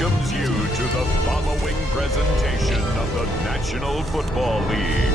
welcomes you to the following presentation of the National Football League.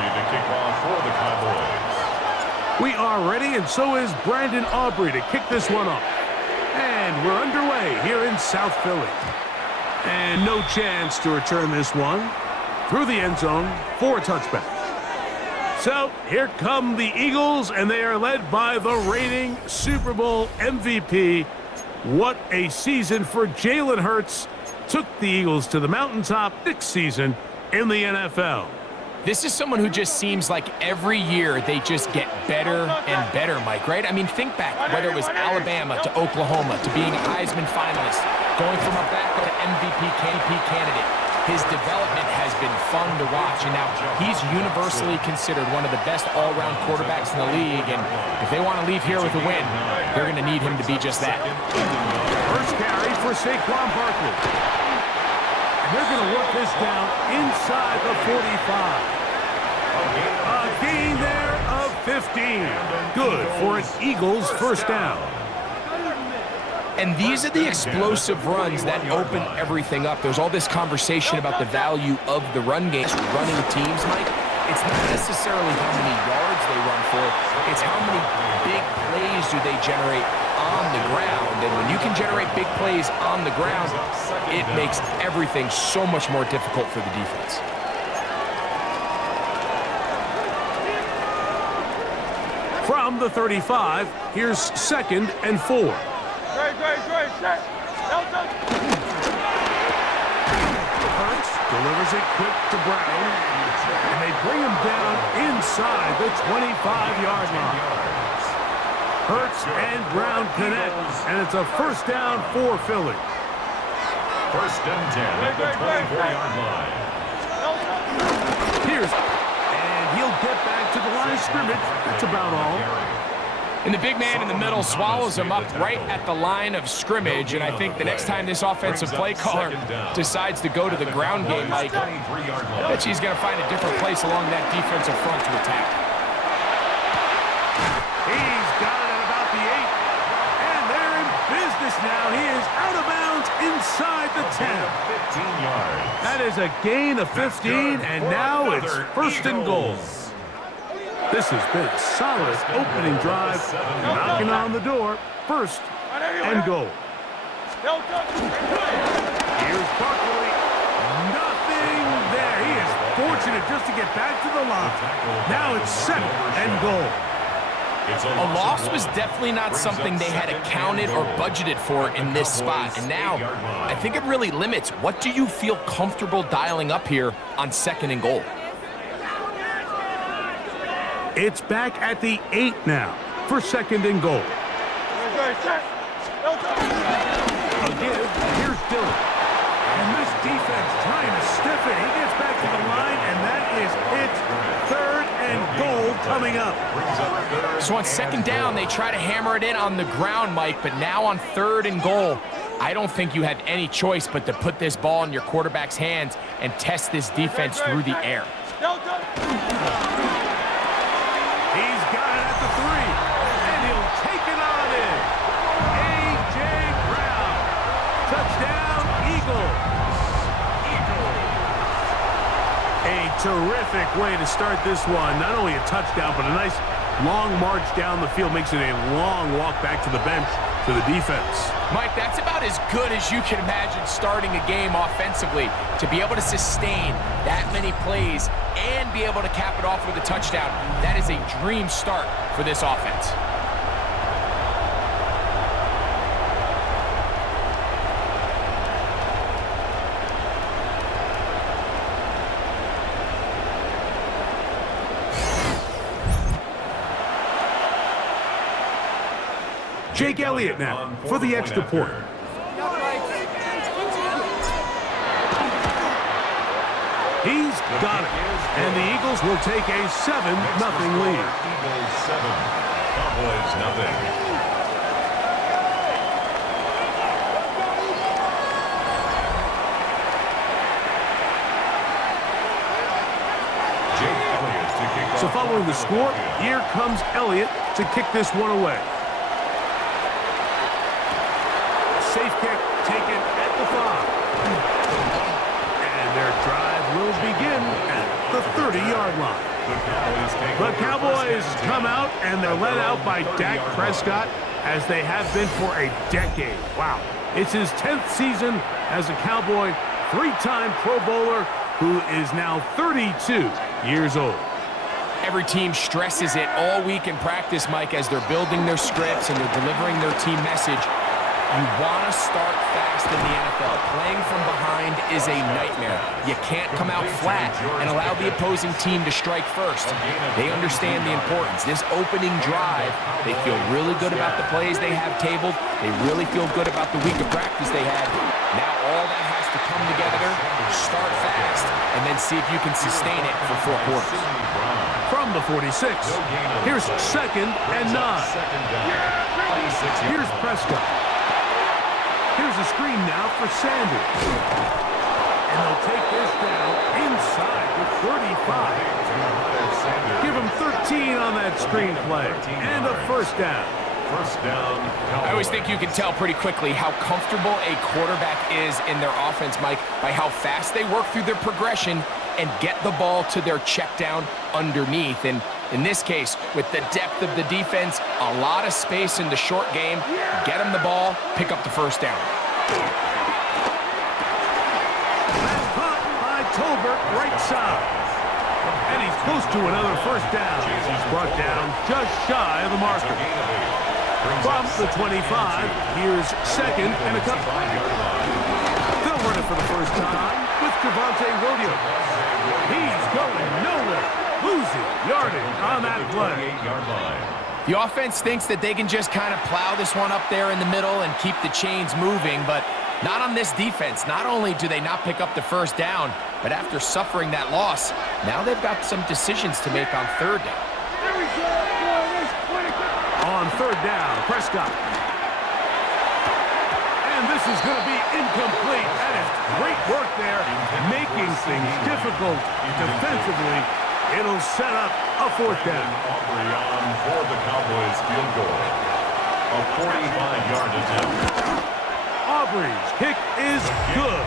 To kick off for the Cowboys. We are ready, and so is Brandon Aubrey to kick this one off. And we're underway here in South Philly. And no chance to return this one through the end zone for a touchback. So here come the Eagles, and they are led by the reigning Super Bowl MVP. What a season for Jalen Hurts. Took the Eagles to the mountaintop next season in the NFL. This is someone who just seems like every year they just get better and better, Mike, right? I mean, think back, whether it was Alabama to Oklahoma to being a Heisman finalist, going from a backup to MVP candidate. His development has been fun to watch, and now he's universally considered one of the best all-around quarterbacks in the league, and if they want to leave here with a win, they're going to need him to be just that. First carry for Saquon Barkley. They're going to work this down inside the 45. A gain there of 15. Good for an Eagles first down. And these are the explosive runs that open everything up. There's all this conversation about the value of the run game. Running teams, Mike, it's not necessarily how many yards they run for. It's how many big plays do they generate on the ground. And when you can generate big plays on the ground, it makes everything so much more difficult for the defense. From the 35, here's 2nd and 4. Hurts delivers it quick to Brown, and they bring him down inside the 25-yard line. Hurts and Brown connect, and it's a first down for Philly. First and 10 at the 24-yard line. Here's, and he'll get back to the line of scrimmage. That's about all. And the big man in the middle swallows him up right at the line of scrimmage, and I think the next time this offensive play caller decides to go to the ground game, Mike, I bet he's going to find a different place along that defensive front to attack. He's got it at about the 8, and they're in business now. He is out of bounds inside the 10. 15 yards. That is a gain of 15, and now it's first and goal. This has been a solid opening drive, knocking on the door, first and goal. Here's Barkley, nothing there. He is fortunate just to get back to the line. Now it's 2nd and goal. A loss was definitely not something they had accounted or budgeted for in this spot, and now I think it really limits what do you feel comfortable dialing up here on 2nd and goal. It's back at the 8 now for 2nd and goal. Again, here's Dillon. And this defense trying to stiff it. He gets back to the line, and that is it. 3rd and goal coming up. So on 2nd down, they try to hammer it in on the ground, Mike, but now on 3rd and goal, I don't think you have any choice but to put this ball in your quarterback's hands and test this defense through the air. He's got it at the 3, and he'll take it on in. A.J. Brown. Touchdown, Eagles. terrific way to start this one. Not only a touchdown, but a nice long march down the field. Makes it a long walk back to the bench for the defense. Mike, that's about as good as you can imagine starting a game offensively. To be able to sustain that many plays and be able to cap it off with a touchdown, that is a dream start for this offense. Jake Elliott now for the extra point. He's got it. And the Eagles will take a 7-0 lead. Eagles 7, Cowboys nothing. Jake Elliott to kick off. So following the score, here comes Elliott to kick this one away. Safe kick taken at the 5. And their drive will begin at the 30-yard line. The Cowboys come out, and they're led out by Dak Prescott, as they have been for a decade. Wow. It's his 10th season as a Cowboy, 3-time Pro Bowler, who is now 32 years old. Every team stresses it all week in practice, Mike, as they're building their scripts and they're delivering their team message. You want to start fast in the NFL. Playing from behind is a nightmare. You can't come out flat and allow the opposing team to strike first. They understand the importance. This opening drive, they feel really good about the plays they have tabled. They really feel good about the week of practice they had. Now all that has to come together, start fast, and then see if you can sustain it for 4 quarters. From the 46, here's 2nd and 9. Here's Prescott. Here's a screen now for Sanders. And they'll take this down inside the 35. Give him 13 on that screen play. And a first down. First down. I always think you can tell pretty quickly how comfortable a quarterback is in their offense, Mike, by how fast they work through their progression and get the ball to their check down underneath. And in this case, with the depth of the defense, a lot of space in the short game, get them the ball, pick up the first down. Caught by Tolbert, right side. And he's close to another first down. Brought down just shy of the marker. From the 25, here's 2nd and a couple. They'll run it for the first time with Javonte Williams. He's going nowhere. Losing yardage on that play. The offense thinks that they can just kind of plow this one up there in the middle and keep the chains moving, but not on this defense. Not only do they not pick up the first down, but after suffering that loss, now they've got some decisions to make on 3rd down. On 3rd down, Prescott. And this is going to be incomplete. That is great work there, making things difficult defensively. It'll set up a 4th down. Aubrey on for the Cowboys field goal. A 45-yard attempt. Aubrey's kick is good.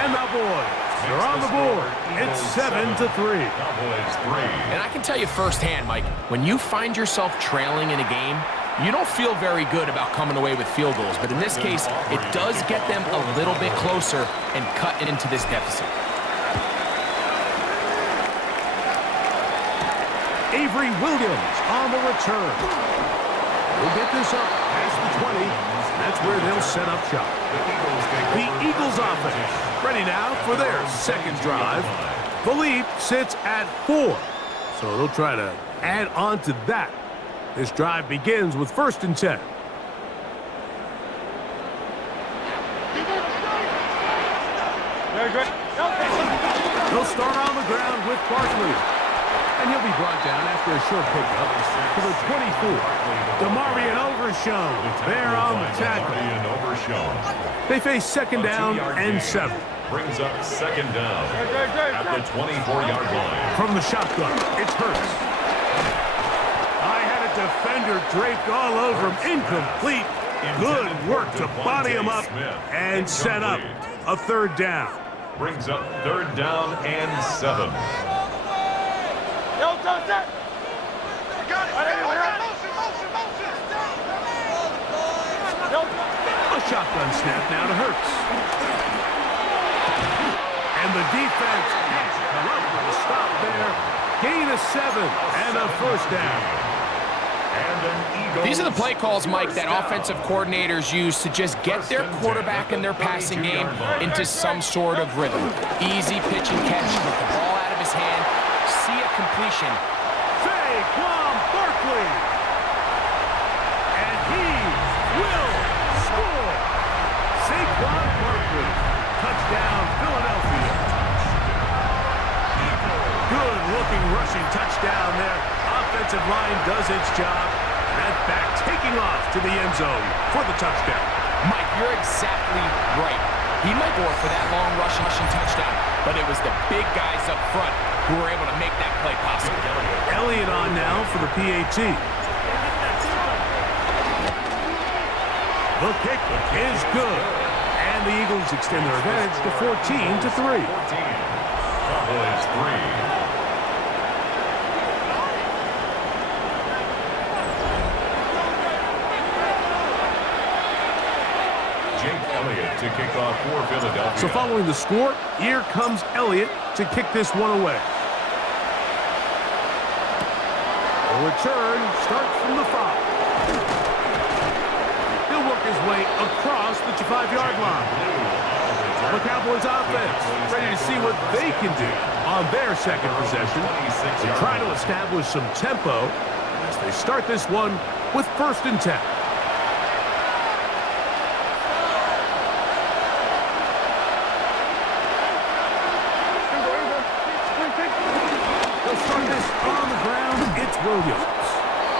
And the boys, they're on the board. It's 7-3. Cowboys 3. And I can tell you firsthand, Mike, when you find yourself trailing in a game, you don't feel very good about coming away with field goals. But in this case, it does get them a little bit closer and cut into this deficit. Avery Williams on the return. We'll get this up past the 20. That's where they'll set up shop. The Eagles offense ready now for their 2nd drive. The lead sits at 4. So they'll try to add on to that. This drive begins with 1st and 10. They'll start on the ground with Barkley. And he'll be brought down after a short pickup to the 24. DeMarvion Overshown there on the tackle. They face 2nd down and 7. Brings up 2nd down at the 24-yard line. From the shotgun, it's Hurts. I had a defender draped all over him. Incomplete. Good work to body him up and set up a 3rd down. Brings up 3rd down and 7. A shotgun snap now to Hurts. And the defense can't come up with a stop there. Gain of 7 and a first down. These are the play calls, Mike, that offensive coordinators use to just get their quarterback and their passing game into some sort of rhythm. Easy pitch and catch with the ball out of his hand. See a completion. Saquon Barkley. And he will score. Saquon Barkley. Touchdown, Philadelphia. Good-looking rushing touchdown there. Offensive line does its job. That back taking off to the end zone for the touchdown. Mike, you're exactly right. He might go for that long rushing touchdown, but it was the big guys up front who were able to make that play possible. Elliott on now for the PAT. The kick is good. And the Eagles extend their advantage to 14-3. Cowboys 3. To kick off for Philadelphia. So following the score, here comes Elliott to kick this one away. The return starts from the 5. He'll work his way across the 5-yard line. The Cowboys offense ready to see what they can do on their second possession. They're trying to establish some tempo as they start this one with 1st and 10. Williams.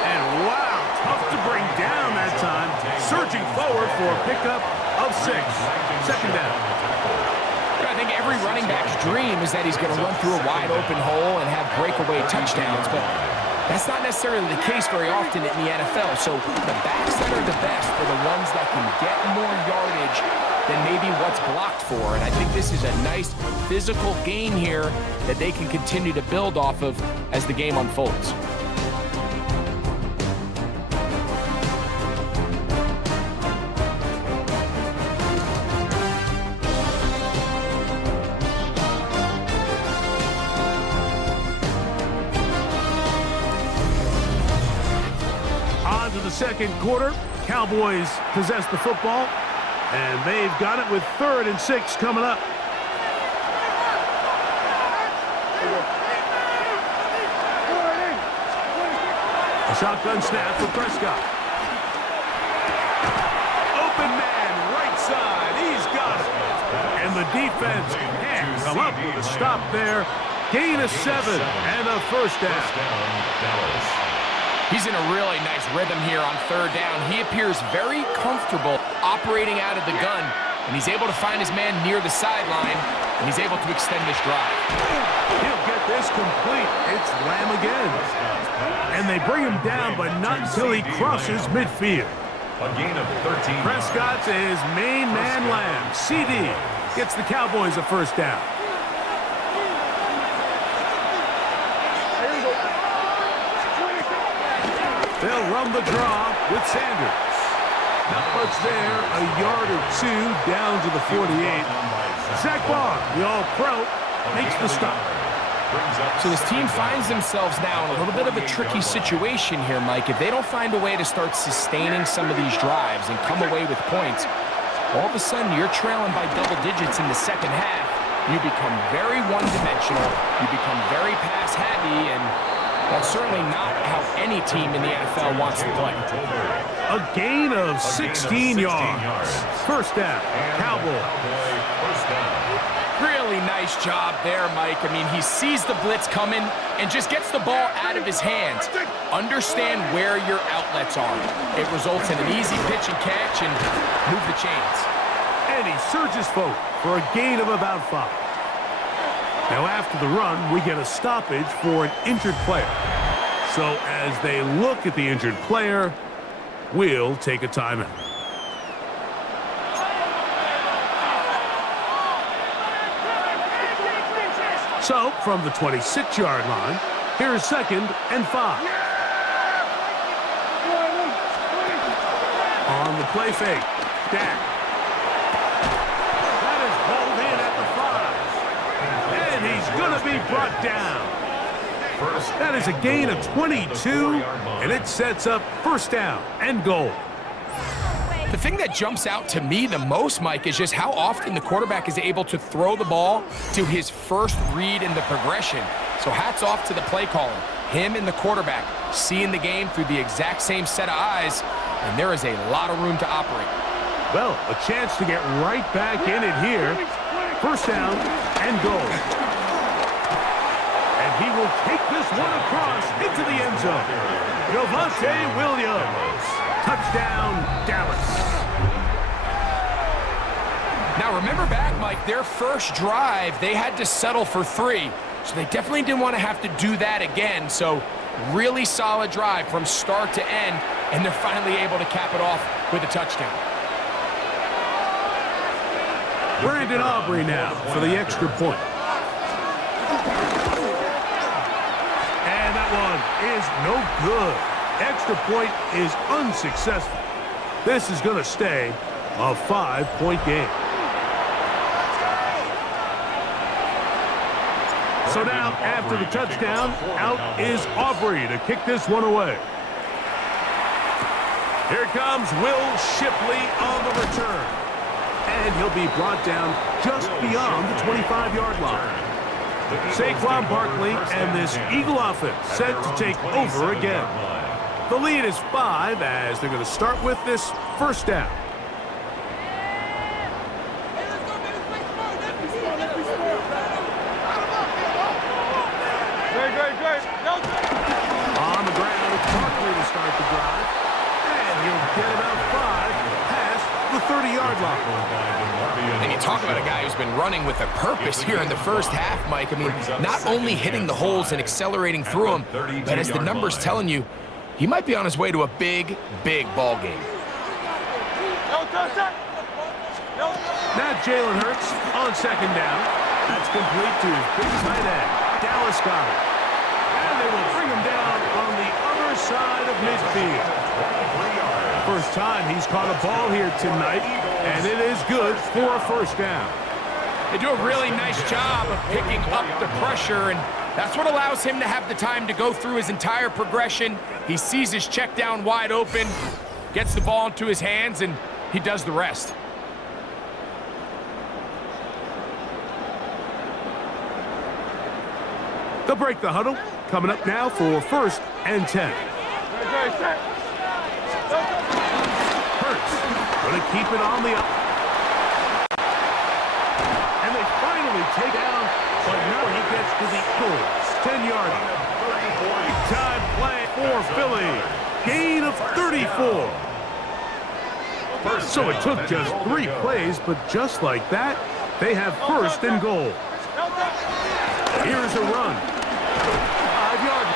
And wow, tough to bring down that time. Surging forward for a pickup of 6. 2nd down. I think every running back's dream is that he's going to run through a wide open hole and have breakaway touchdowns, but that's not necessarily the case very often in the NFL. So the backs that are the best are the ones that can get more yardage than maybe what's blocked for. And I think this is a nice physical gain here that they can continue to build off of as the game unfolds. Second quarter, Cowboys possess the football, and they've got it with 3rd and 6 coming up. A shotgun snap for Prescott. Open man, right side, he's got it. And the defense can't come up with a stop there. Gain of 7 and a first down. He's in a really nice rhythm here on 3rd down. He appears very comfortable operating out of the gun, and he's able to find his man near the sideline, and he's able to extend this drive. He'll get this complete. It's Lamb again. And they bring him down, but not until he crosses midfield. A gain of 13. Prescott to his main man, Lamb. CD gets the Cowboys a first down. They'll run the draw with Sanders. Not much there, a yard or 2 down to the 48. Zach Barr, the All-Pro, makes the stop. So this team finds themselves now in a little bit of a tricky situation here, Mike. If they don't find a way to start sustaining some of these drives and come away with points, all of a sudden you're trailing by double digits in the second half. You become very one-dimensional. You become very pass-heavy, and that's certainly not how any team in the NFL wants to play. A gain of 16 yards. First down, Cowboys. Really nice job there, Mike. I mean, he sees the blitz coming and just gets the ball out of his hands. Understand where your outlets are. It results in an easy pitch and catch and move the chains. And he surges forward for a gain of about 5. Now after the run, we get a stoppage for an injured player. So as they look at the injured player, we'll take a timeout. So, from the 26-yard line, here's 2nd and 5. On the play fake, Dak. That is hauled in at the 5. And he's going to be brought down. That is a gain of 22, and it sets up 1st down and goal. The thing that jumps out to me the most, Mike, is just how often the quarterback is able to throw the ball to his first read in the progression. So hats off to the play caller. Him and the quarterback seeing the game through the exact same set of eyes, and there is a lot of room to operate. Well, a chance to get right back in it here. 1st down and goal. And he will take this one across into the end zone. Javonte Williams. Touchdown, Dallas. Now, remember back, Mike, their first drive, they had to settle for 3. So they definitely didn't want to have to do that again. So really solid drive from start to end, and they're finally able to cap it off with a touchdown. Brandon Aubrey now for the extra point. And that one is no good. Extra point is unsuccessful. This is going to stay a 5-point game. So now, after the touchdown, out is Aubrey to kick this one away. Here comes Will Shipley on the return. And he'll be brought down just beyond the 25-yard line. Saquon Barkley and this Eagle offense set to take over again. The lead is 5 as they're going to start with this 1st down. On the ground, it's Barkley to start the drive. And he'll get about 5 past the 30-yard line. And you talk about a guy who's been running with a purpose here in the first half, Mike. I mean, not only hitting the holes and accelerating through them, but as the numbers telling you, he might be on his way to a big, big ball game. Now Jalen Hurts on 2nd down. That's complete to his big tight end, Dallas got it. And they will bring him down on the other side of midfield. First time he's caught a ball here tonight, and it is good for a 1st down. They do a really nice job of picking up the pressure, and that's what allows him to have the time to go through his entire progression. He sees his check down wide open, gets the ball into his hands, and he does the rest. They'll break the huddle. Coming up now for 1st and 10. Hurts going to keep it on the up. And they finally take down, but now he gets to the 10-yard line. Time play for Philly. Gain of 34. So it took just 3 plays, but just like that, they have 1st and goal. Here's a run. 5-yard.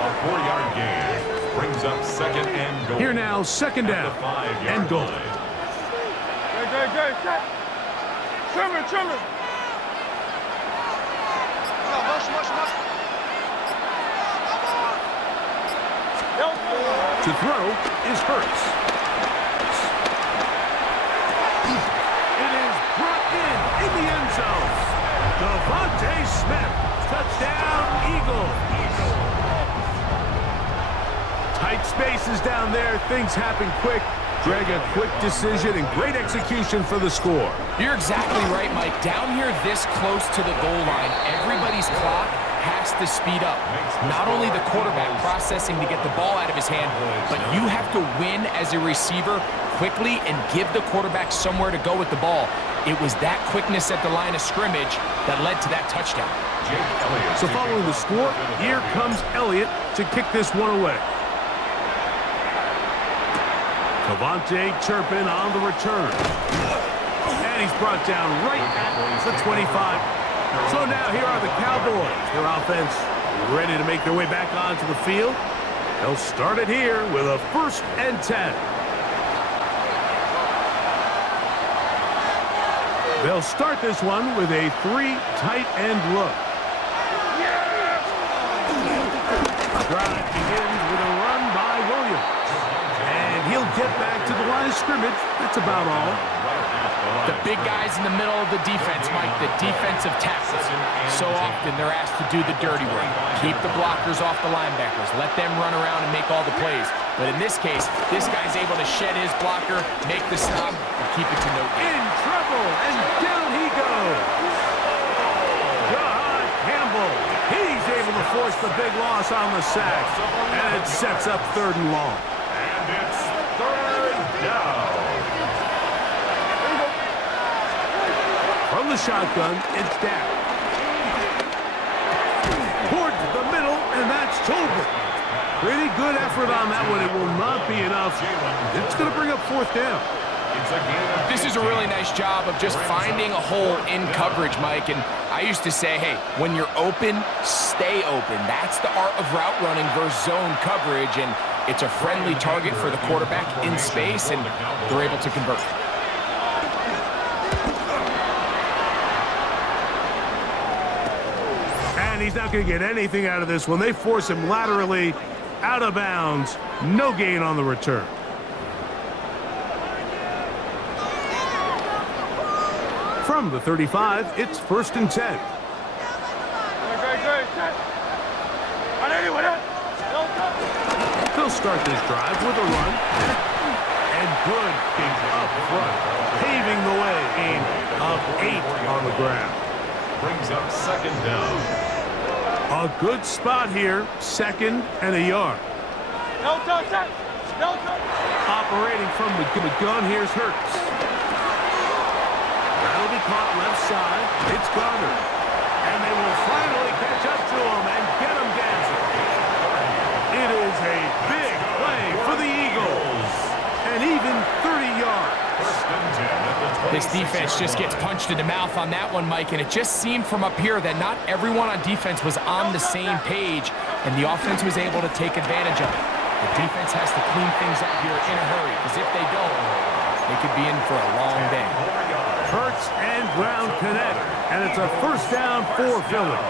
A 4-yard gain brings up 2nd and goal. Here now, 2nd down and goal. Trimmer. To throw is Hurts. It is brought in the end zone. Devontae Smith, touchdown, Eagles. Tight spaces down there. Things happen quick. Greg, a quick decision and great execution for the score. You're exactly right, Mike. Down here this close to the goal line, everybody's clock has to speed up. Not only the quarterback processing to get the ball out of his hand, but you have to win as a receiver quickly and give the quarterback somewhere to go with the ball. It was that quickness at the line of scrimmage that led to that touchdown. So following the score, here comes Elliott to kick this one away. Devontae Turpin on the return. And he's brought down right at the 25. So now here are the Cowboys. Their offense ready to make their way back onto the field. They'll start it here with a 1st and 10. They'll start this one with a 3 tight end look. Drive begins with a run by Williams. And he'll get back to the line of scrimmage. That's about all. The big guys in the middle of the defense, Mike, the defensive tackles. So often they're asked to do the dirty work. Keep the blockers off the linebackers. Let them run around and make all the plays. But in this case, this guy's able to shed his blocker, make the stop, and keep it to no gain. In trouble, and down he goes. John Campbell. He's able to force the big loss on the sack. And it sets up 3rd and long. And it's 3rd down. From the shotgun, it's down. Towards the middle, and that's Tolbert. Pretty good effort on that one. It will not be enough. It's going to bring up 4th down. This is a really nice job of just finding a hole in coverage, Mike. And I used to say, hey, when you're open, stay open. That's the art of route running versus zone coverage. And it's a friendly target for the quarterback in space, and they're able to convert. And he's not going to get anything out of this one. They force him laterally out of bounds. No gain on the return. From the 35, it's 1st and 10. They'll start this drive with a run. And good things up front, paving the way. Gain of 8 on the ground. Brings up 2nd down. A good spot here, 2nd and a yard. Operating from the gun, here's Hurts. That'll be caught left side. It's Goddard. And they will finally catch up to him and get him dancing. It is a big play for the Eagles. And even 30 yards. This defense just gets punched in the mouth on that one, Mike, and it just seemed from up here that not everyone on defense was on the same page, and the offense was able to take advantage of it. The defense has to clean things up here in a hurry, because if they don't, they could be in for a long day. Hurts and Brown connect, and it's a 1st down for Philly.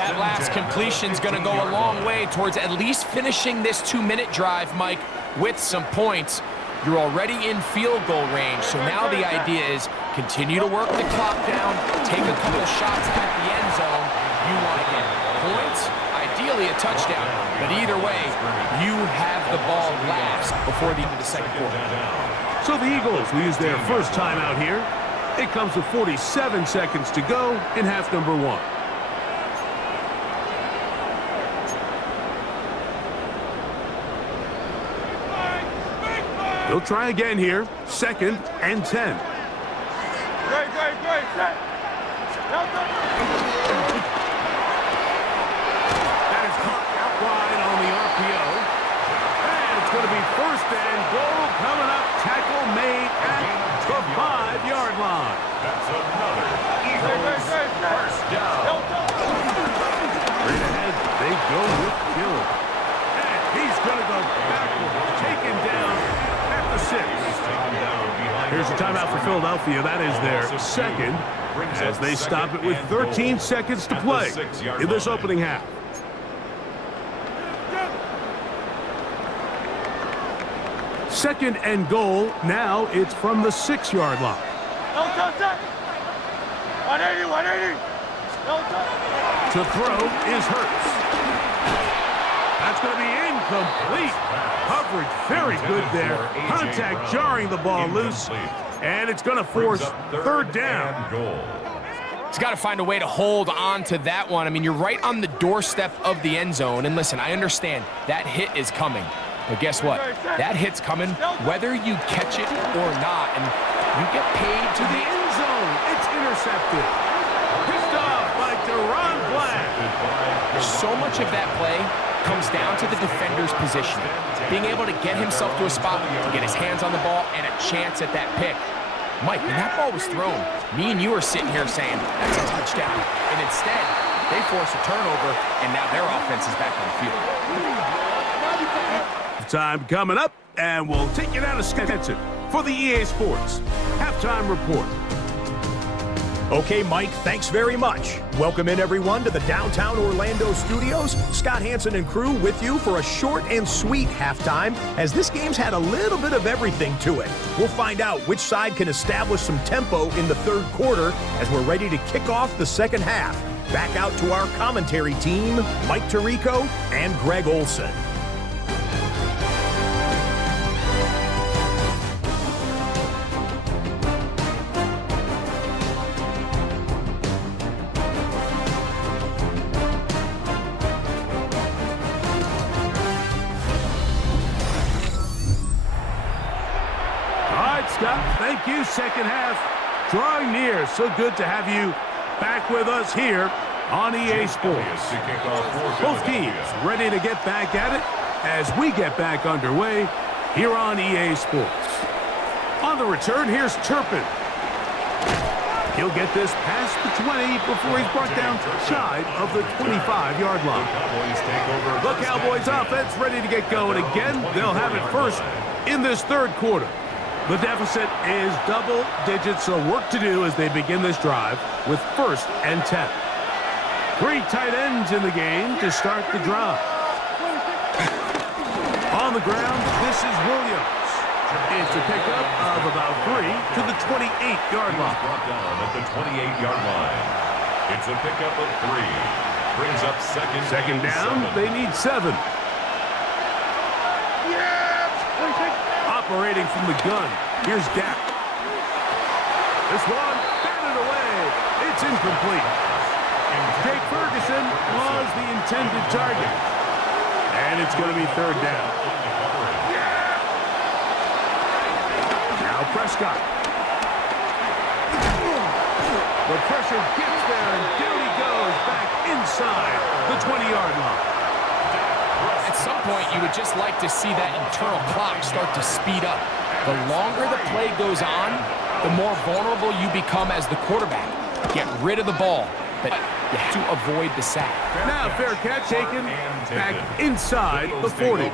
That last completion's going to go a long way towards at least finishing this 2-minute drive, Mike, with some points. You're already in field goal range, so now the idea is continue to work the clock down, take a couple shots at the end zone. You want to get points, ideally a touchdown, but either way, you have the ball last before the end of the 2nd quarter. So the Eagles will use their first time out here. It comes with 47 seconds to go in half number 1. They'll try again here. 2nd and 10. Great. Set. That is caught out wide on the RPO. And it's going to be 1st and goal coming up. Tackle made at the 5-yard line. That's another Eagles 1st down. Straight ahead, they go with Gill. And he's going to go backward, taken down at the 6. Here's a timeout for Philadelphia. That is their 2nd, as they stop it with 13 seconds to play in this opening half. Second and goal. Now it's from the 6-yard line. 180. To throw is Hurts. That's going to be incomplete. Coverage very good there. Contact jarring the ball loose. And it's going to force 3rd down. He's got to find a way to hold on to that one. I mean, you're right on the doorstep of the end zone. And listen, I understand that hit is coming. But guess what? That hit's coming whether you catch it or not. And you get paid To the end zone. It's intercepted. Picked off by Deron Black. So much of that play comes down to the defender's position. Being able to get himself to a spot to get his hands on the ball and a chance at that pick. Mike, when that ball was thrown, me and you are sitting here saying, that's a touchdown. And instead, they force a turnover, and now their offense is back on the field. Time coming up, and we'll take you down to Stetson for the EA Sports Halftime Report. Okay, Mike, thanks very much. Welcome in, everyone, to the downtown Orlando studios. Scott Hansen and crew with you for a short and sweet halftime, as this game's had a little bit of everything to it. We'll find out which side can establish some tempo in the third quarter as we're ready to kick off the second half. Back out to our commentary team, Mike Tirico and Greg Olson. Scott, thank you. Second half drawing near. So good to have you back with us here on EA Sports. Both teams ready to get back at it as we get back underway here on EA Sports. On the return, here's Turpin. He'll get this past the 20 before he's brought down shy of the 25-yard line. The Cowboys offense ready to get going again. They'll have it first in this third quarter. The deficit is double digits, so work to do as they begin this drive with 1st and 10. 3 tight ends in the game to start the drive. On the ground, this is Williams. It's a pickup of about 3 to the 28-yard line. Brought down at the 28-yard line. It's a pickup of 3. Brings up second down, 7. they need 7. Operating from the gun, here's Dak. This one, batted away. It's incomplete. Jake Ferguson was the intended target. And it's going to be 3rd down. Now Prescott. The pressure gets there, and down he goes back inside the 20-yard line. At some point, you would just like to see that internal clock start to speed up. The longer the play goes on, the more vulnerable you become as the quarterback. Get rid of the ball, but you have to avoid the sack. Now fair catch taken back inside the 40.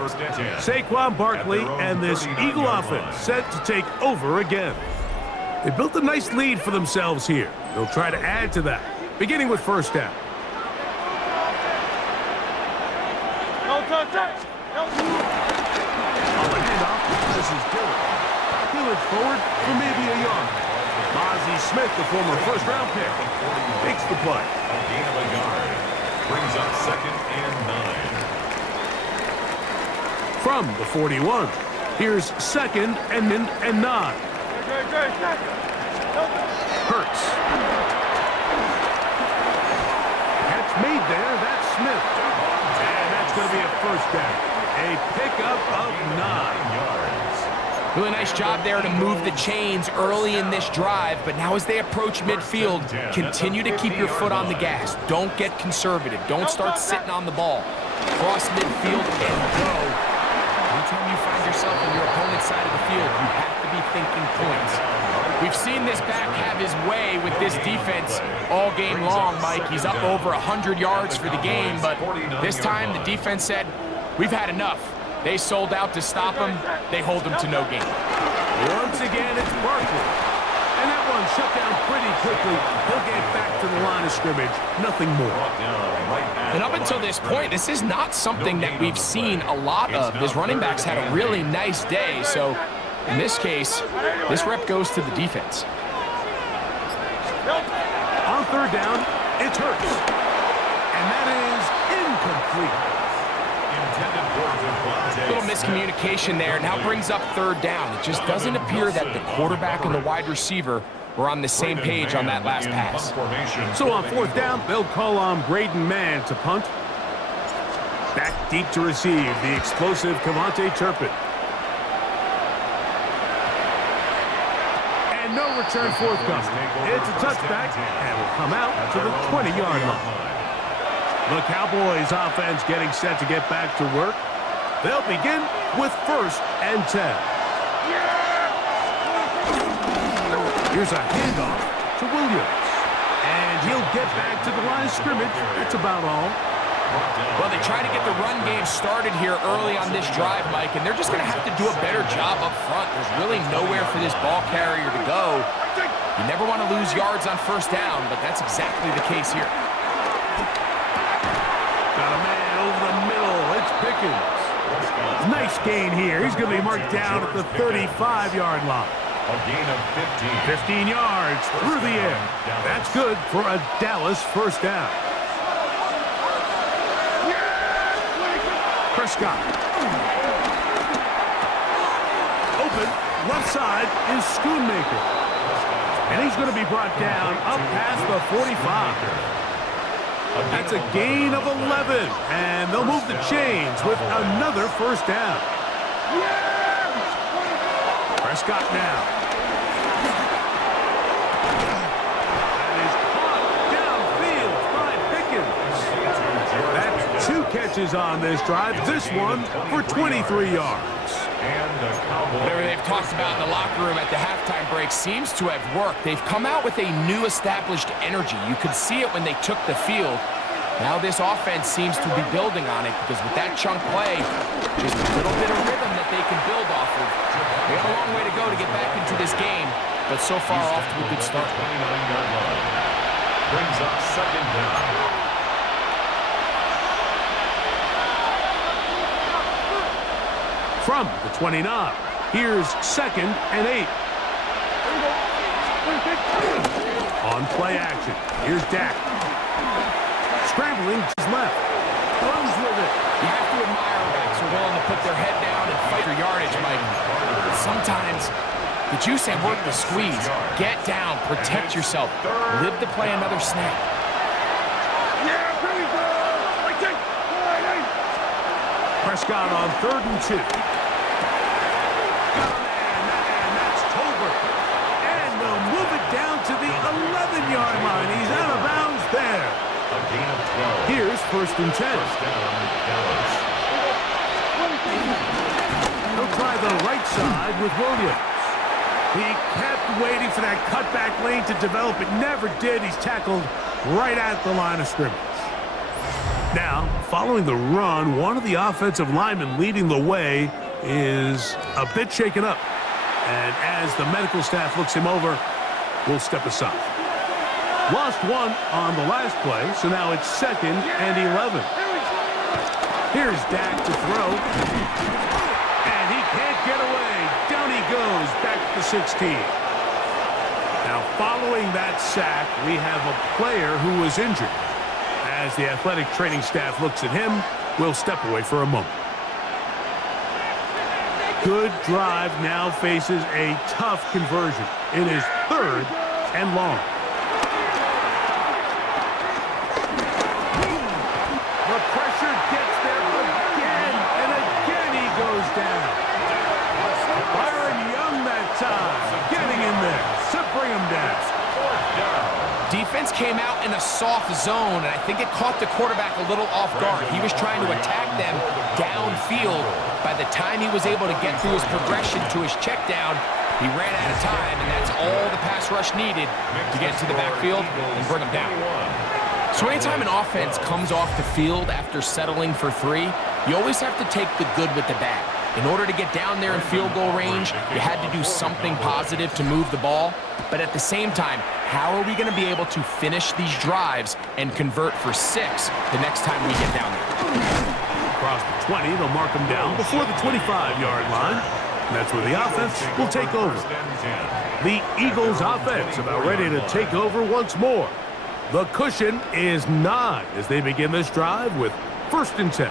Saquon Barkley and this Eagle offense set to take over again. They built a nice lead for themselves here. They'll try to add to that, beginning with 1st down. On the handoff, this is Dillon. Dillon forward for maybe a yard. Mozzie Smith, the former 1st-round pick, makes the play. A gain of a yard. Brings up 2nd and 9. From the 41, here's 2nd and 9. Hurts. Catch made there. That's Smith. And that's going to be a 1st down. A pickup of 9 yards. Really nice job there to move the chains early in this drive, but now as they approach midfield, continue to keep your foot on the gas. Don't get conservative. Don't start sitting on the ball. Cross midfield and go. Anytime you find yourself on your opponent's side of the field, you have to be thinking points. We've seen this back have his way with this defense all game long, Mike. He's up over 100 yards for the game, but this time the defense said, we've had enough. They sold out to stop him. They hold him to no gain. Once again, it's Barkley. And that one shut down pretty quickly. He'll get back to the line of scrimmage. Nothing more. And up until this point, this is not something that we've seen a lot of. His running backs had a really nice day. So in this case, this rep goes to the defense. On 3rd down, it's Hurts. And that is incomplete. A little miscommunication there. Now brings up 3rd down. It just doesn't appear that the quarterback and the wide receiver were on the same page on that last pass. So on 4th down, they'll call on Braden Mann to punt. Back deep to receive the explosive Cavante Turpin. And no return forthcoming. It's a touchback and will come out to the 20-yard line. The Cowboys offense getting set to get back to work. They'll begin with 1st and 10. Here's a handoff to Williams. And he'll get back to the line of scrimmage. That's about all. Well, they try to get the run game started here early on this drive, Mike, and they're just going to have to do a better job up front. There's really nowhere for this ball carrier to go. You never want to lose yards on first down, but that's exactly the case here. Got a man over the middle. It's Pickens. Nice gain here. He's going to be marked down at the 35-yard line. A gain of 15. 15 yards through the air. That's good for a Dallas first down. Prescott. Open. Left side is Schoonmaker. And he's going to be brought down up past the 45. That's a gain of 11. And they'll move the chains with another first down. Prescott now. That is caught downfield by Pickens. That's 2 catches on this drive. This one for 23 yards. Whatever they've talked about in the locker room at the halftime break seems to have worked. They've come out with a new established energy. You could see it when they took the field. Now this offense seems to be building on it because with that chunk play, just a little bit of rhythm that they can build off of. They have a long way to go to get back into this game, but so far off to a good start. 29-yard line. Brings up second down. From the 29, here's 2nd and 8. On play action, here's Dak. Scrambling to his left. Runs with it. You have to admire backs who are willing to put their head down and fight for yardage, Mike. But sometimes the juice ain't worth the squeeze. Get down, protect yourself, live to play another snap. Prescott on 3rd and 2. Down to the 11-yard line. He's out of bounds there. A gain of 12. Here's 1st and 10. He'll try the right side with Williams. He kept waiting for that cutback lane to develop. It never did. He's tackled right at the line of scrimmage. Now, following the run, one of the offensive linemen leading the way is a bit shaken up. And as the medical staff looks him over, we'll step aside. Lost one on the last play, so now it's 2nd and 11. Here's Dak to throw. And he can't get away. Down he goes, back to the 16. Now, following that sack, we have a player who was injured. As the athletic training staff looks at him, we'll step away for a moment. Good drive now faces a tough conversion. It is 3rd and long. The pressure gets there again, and again he goes down. Byron Young that time, getting in there to bring him down. Defense came out in a soft zone, and I think it caught the quarterback a little off guard. He was trying to attack them downfield. By the time he was able to get through his progression to his check down, he ran out of time, and that's all the pass rush needed to get to the backfield and bring him down. So anytime an offense comes off the field after settling for 3, you always have to take the good with the bad. In order to get down there in field goal range, you had to do something positive to move the ball. But at the same time, how are we going to be able to finish these drives and convert for 6 the next time we get down there? Across the 20, they'll mark him down before the 25-yard line. And that's where the offense will take over. The Eagles offense about ready to take over once more. The cushion is 9 as they begin this drive with 1st and 10.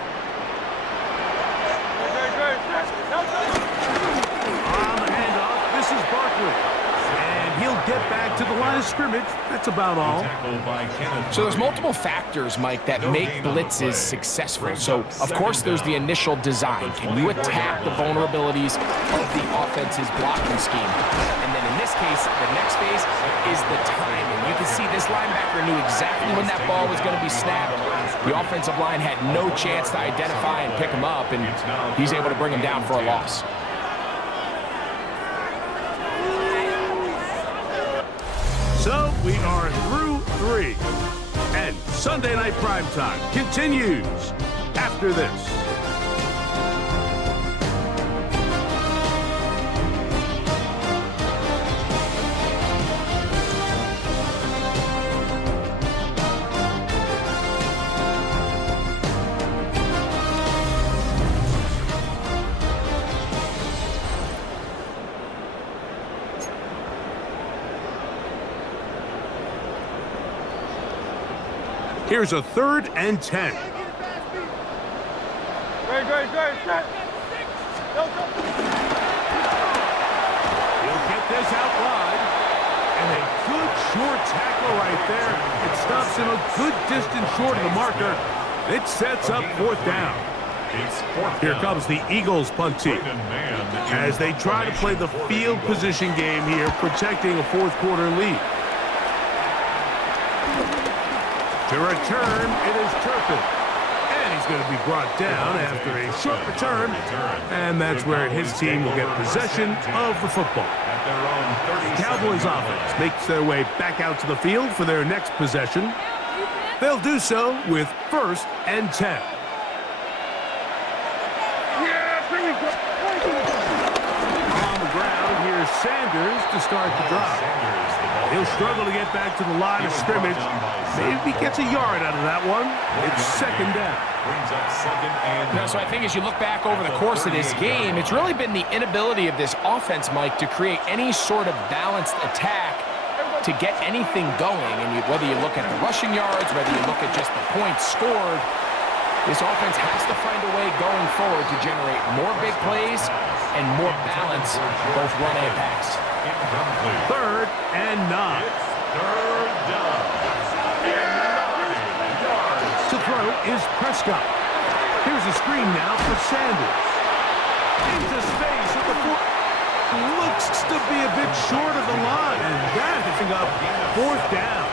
On the handoff, this is Barkley. And he'll get back to the line of scrimmage. That's about all. So there's multiple factors, Mike, that make blitzes successful. So, of course, there's the initial design. Can you attack the vulnerabilities of the offense's blocking scheme? And then in this case, the next phase is the timing. You can see this linebacker knew exactly when that ball was going to be snapped. The offensive line had no chance to identify and pick him up, and he's able to bring him down for a loss. So we are through 3. And Sunday Night Primetime continues after this. Here's a 3rd and 10. Great. Set. He'll get this out wide. And a good short tackle right there. It stops him a good distance short of the marker. It sets up 4th down. Here comes the Eagles punt team as they try to play the field position game here, protecting a 4th quarter lead. To return, it is Turpin. And he's going to be brought down after a short return. And that's where his team will get possession of the football. The Cowboys offense makes their way back out to the field for their next possession. They'll do so with 1st and 10. On the ground, here's Sanders to start the drive. He'll struggle to get back to the line of scrimmage. Maybe gets a yard out of that one. It's 2nd down. So I think as you look back over the course of this game, it's really been the inability of this offense, Mike, to create any sort of balanced attack to get anything going. And whether you look at the rushing yards, whether you look at just the points scored, this offense has to find a way going forward to generate more big plays and more balance, both run and pass. 3rd and 9. To throw is Prescott. Here's a screen now for Sanders. Into space at the 4. Looks to be a bit short of the line, and that's up 4th down.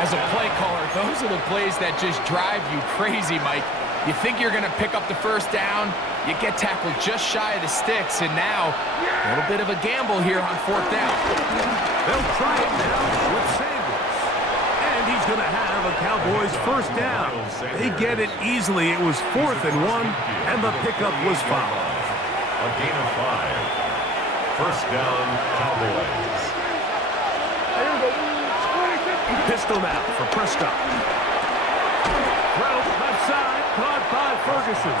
As a play caller, those are the plays that just drive you crazy, Mike. You think you're going to pick up the 1st down, you get tackled just shy of the sticks, and now a little bit of a gamble here on 4th down. They'll try it now with Sanders. And he's going to have a Cowboys 1st down. They get it easily. It was 4th and 1, and the pickup was fouled. A gain of 5. 1st down, Cowboys. Pistol now for Prescott. Throw left side, caught by Ferguson.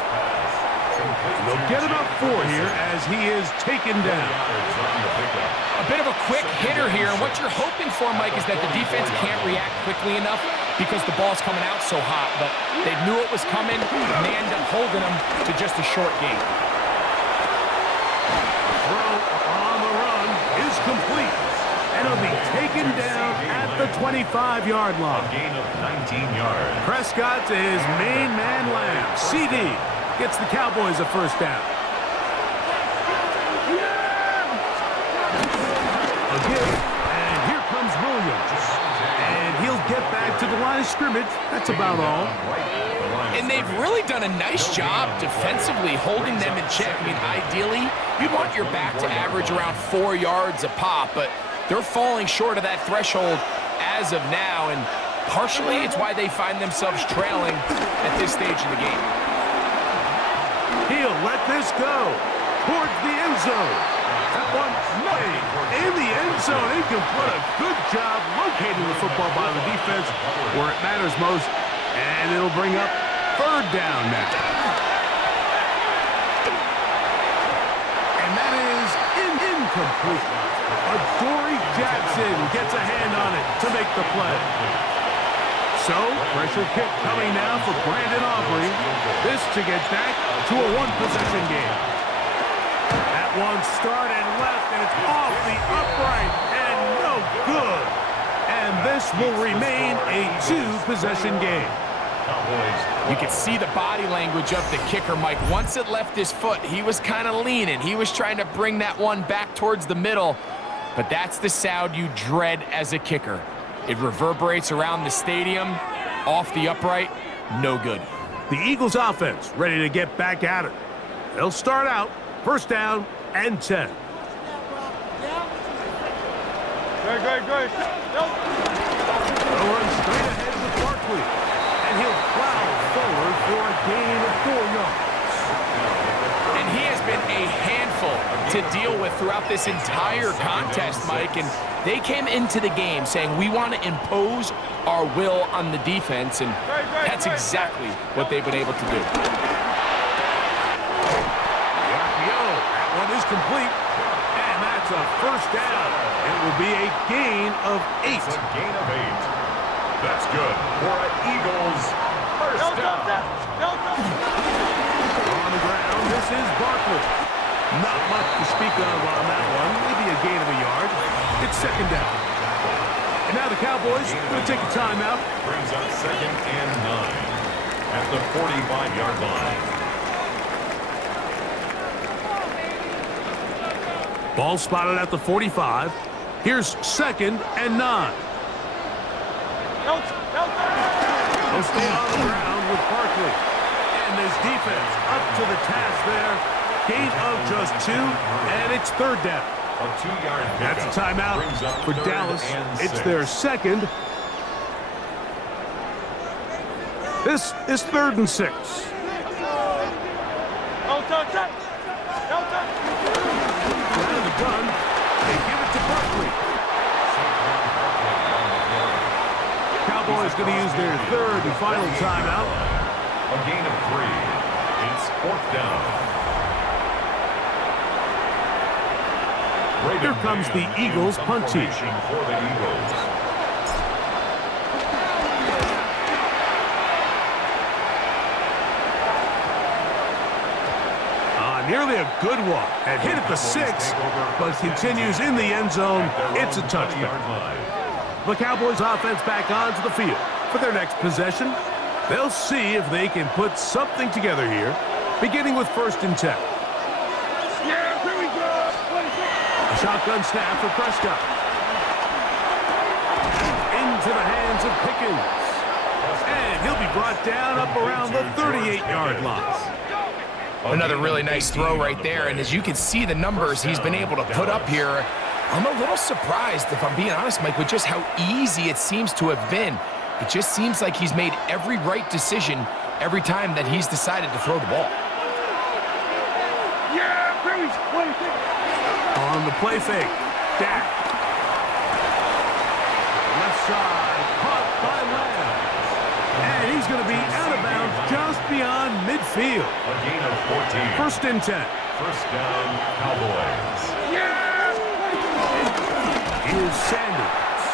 They'll get about 4 here as he is taken down. A bit of a quick hitter here, and what you're hoping for, Mike, is that the defense can't react quickly enough because the ball's coming out so hot, but they knew it was coming, and they end up holding them to just a short gain. Throw on the run is complete, and it'll be taken down at the 25-yard line. A gain of 19 yards. Prescott to his main man Lamb. CD gets the Cowboys a 1st down. Again, and here comes Williams. And he'll get back to the line of scrimmage. That's about all. And they've really done a nice job defensively holding them in check. I mean, ideally, you'd want your back to average around 4 yards a pop, but they're falling short of that threshold as of now, and partially it's why they find themselves trailing at this stage in the game. He'll let this go towards the end zone. That one made in the end zone. He can put a good job locating the football by the defense where it matters most, and it'll bring up 3rd down now. And that is incomplete. Adoree Jackson gets a hand on it to make the play. So, pressure kick coming now for Brandon Aubrey. This to get back to a 1-possession game. That one started left, and it's off the upright, and no good. And this will remain a 2-possession game. You could see the body language of the kicker, Mike. Once it left his foot, he was kind of leaning. He was trying to bring that one back towards the middle. But that's the sound you dread as a kicker. It reverberates around the stadium, off the upright, no good. The Eagles offense ready to get back at it. They'll start out 1st down and 10. Great. They'll run straight ahead with Barkley. And he'll plow forward for a gain of 4 yards. And he has been a handful to deal with throughout this entire contest, Mike. And they came into the game saying, we want to impose our will on the defense, and that's exactly what they've been able to do. That one is complete, and that's a 1st down. It will be a gain of 8. A gain of 8. That's good for an Eagles first down. On the ground, this is Barkley. Not much to speak of on that one. Maybe a gain of a yard. It's second down. And now the Cowboys going to take a timeout. Brings up 2nd and 9 at the 45-yard line. Ball spotted at the 45. Here's 2nd and 9. They'll stay on the ground with Barkley. And this defense up to the task there. Gain of just 2, and it's 3rd down. A 2-yard pickup. That's a timeout Brings up for 3rd Dallas. and It's 6. their second. This is 3rd and 6. Out of the gun, they give it to Barkley. Cowboys going to use their 3rd and final timeout. A gain of 3. It's 4th down. Here comes the Eagles punt team. For the Eagles. Nearly a good one. And hit at the 6, but continues in the end zone. It's a touchdown. The Cowboys offense back onto the field for their next possession. They'll see if they can put something together here, beginning with 1st and 10. A shotgun snap for Prescott. Into the hands of Pickens. And he'll be brought down up around the 38-yard line. Another really nice throw right there, and as you can see the numbers he's been able to put up here, I'm a little surprised, if I'm being honest, Mike, with just how easy it seems to have been. It just seems like he's made every right decision every time that he's decided to throw the ball. On the play fake, Dak. Left side, caught by Lamb. And he's going to be out of bounds just beyond midfield. A gain of 14. 1st and 10. First down, Cowboys. Here's Sanders.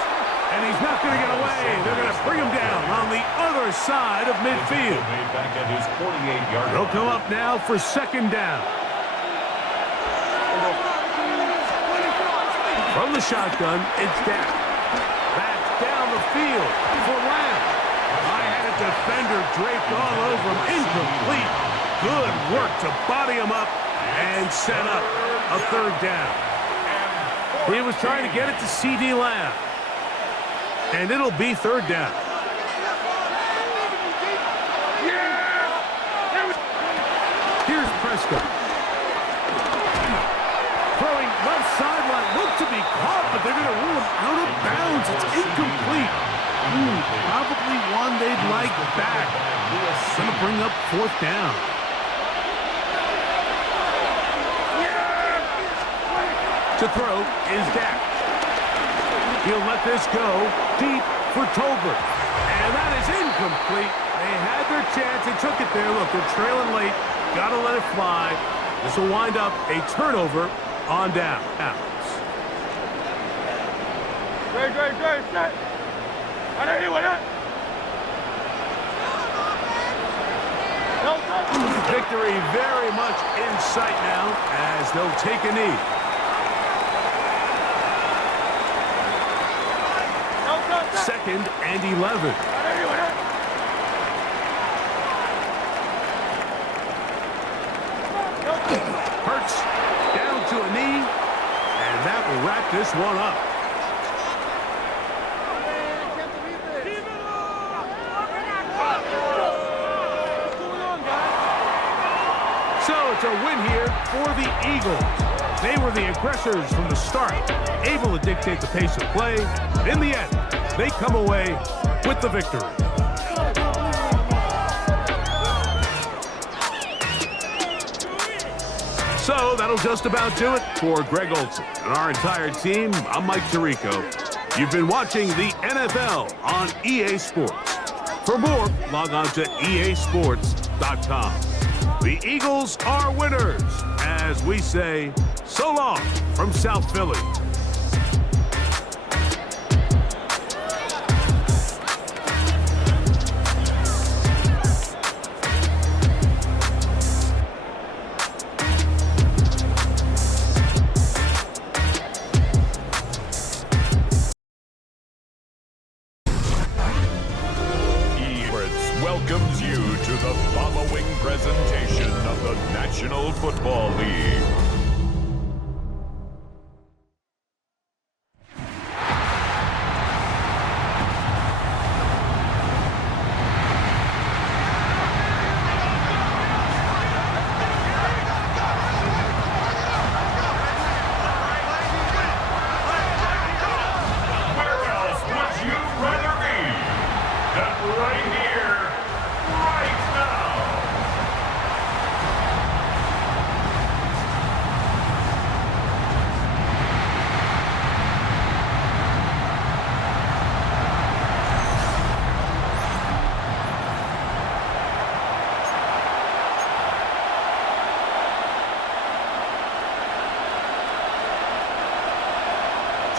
And he's not going to get away. They're going to bring him down on the other side of midfield. Made back at his 48-yard line. They'll come up now for 2nd down. From the shotgun, it's Dak. That's down the field for Lamb. I had a defender draped all over him. Incomplete. Good work to body him up and set up a 3rd down. He was trying to get it to C.D. Lamb. And it'll be 3rd down. Here's Prescott. Throwing left sideline. Looked to be caught, but they're going to rule him out of bounds. It's incomplete. Probably one they'd like back. Going to bring up 4th down. To throw is Dak. He'll let this go deep for Tolbert. And that is incomplete. They had their chance. They took it there. Look, they're trailing late. Got to let it fly. This will wind up a turnover on down. Great, set. Victory very much in sight now as they'll take a knee. Second and 11. Hurts down to a knee, and that will wrap this one up. So it's a win here for the Eagles. They were the aggressors from the start, able to dictate the pace of play. In the end, they come away with the victory. So that'll just about do it for Greg Olson and our entire team. I'm Mike Tirico. You've been watching the NFL on EA Sports. For more, log on to easports.com. The Eagles are winners, as we say, so long from South Philly.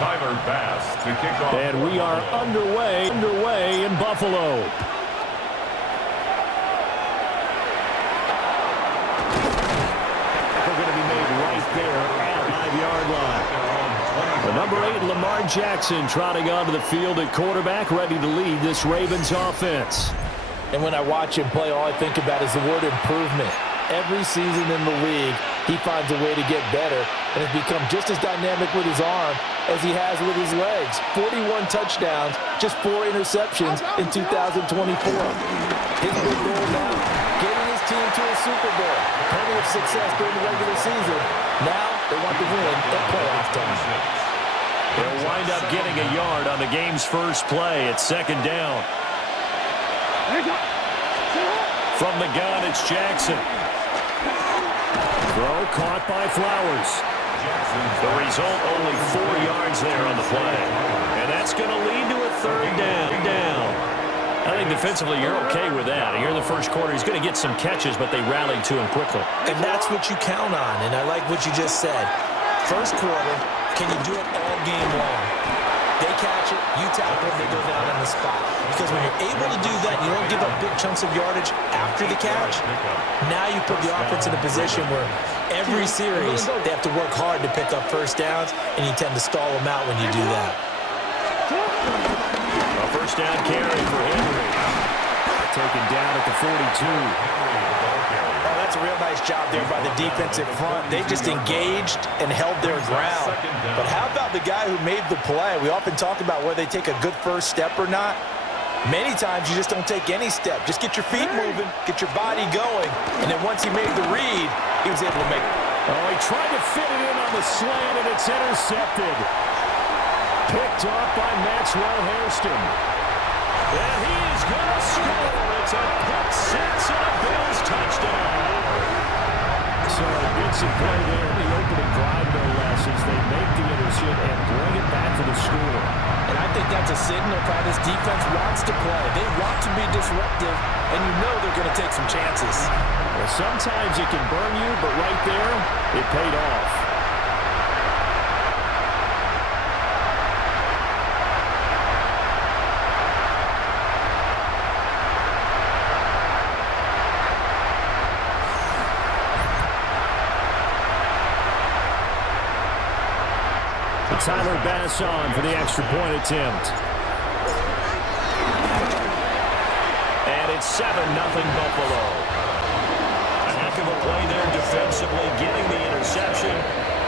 Tyler Bass to kick off. And we are underway in Buffalo. They're going to be made right there at the 5-yard line. The number 8, Lamar Jackson, trotting onto the field at quarterback, ready to lead this Ravens offense. And when I watch him play, all I think about is the word improvement. Every season in the league, he finds a way to get better and has become just as dynamic with his arm as he has with his legs. 41 touchdowns, just 4 interceptions in 2024. His big goal now, getting his team to a Super Bowl. Plenty of success during the regular season. Now they want to win at playoff time. They'll wind up getting a yard on the game's first play. It's second down. From the gun, it's Jackson. Throw caught by Flowers. The result, only 4 yards there on the play. And that's going to lead to a third down. I think defensively you're okay with that. Here in the first quarter, he's going to get some catches, but they rallied to him quickly. And that's what you count on, and I like what you just said. First quarter, can you do it all game long? They catch it, you tackle it, they go down on the spot. Because when you're able to do that, you don't give up big chunks of yardage after the catch. Now you put the offense in a position where every series they have to work hard to pick up first downs, and you tend to stall them out when you do that. A first down carry for Henry. Taken down at the 42. Oh, that's a real nice job there by the defensive front. They just engaged and held their ground. But how about the guy who made the play? We often talk about whether they take a good first step or not. Many times you just don't take any step. Just get your feet moving, get your body going, and then once he made the read, he was able to make it. Oh, he tried to fit it in on the slant, and it's intercepted. Picked off by Maxwell Hairston. And he is going to score. It's a pick six and a Bills touchdown. So good some play there in the opening drive, no less, as they make the interception and bring it back for the score. And I think that's a signal of how this defense wants to play. They want to be disruptive, and you know they're going to take some chances. Well, sometimes it can burn you, but right there, it paid off. Tyler Bass on for the extra point attempt. And it's 7-0 Buffalo. A heck of a play there defensively, getting the interception,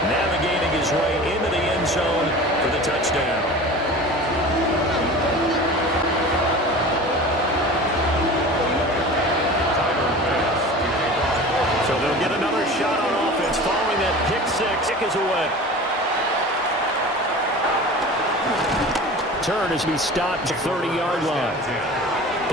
navigating his way into the end zone for the touchdown. So they'll get another shot on offense following that pick six. Kick is away. Turn as we stop at the 30-yard line.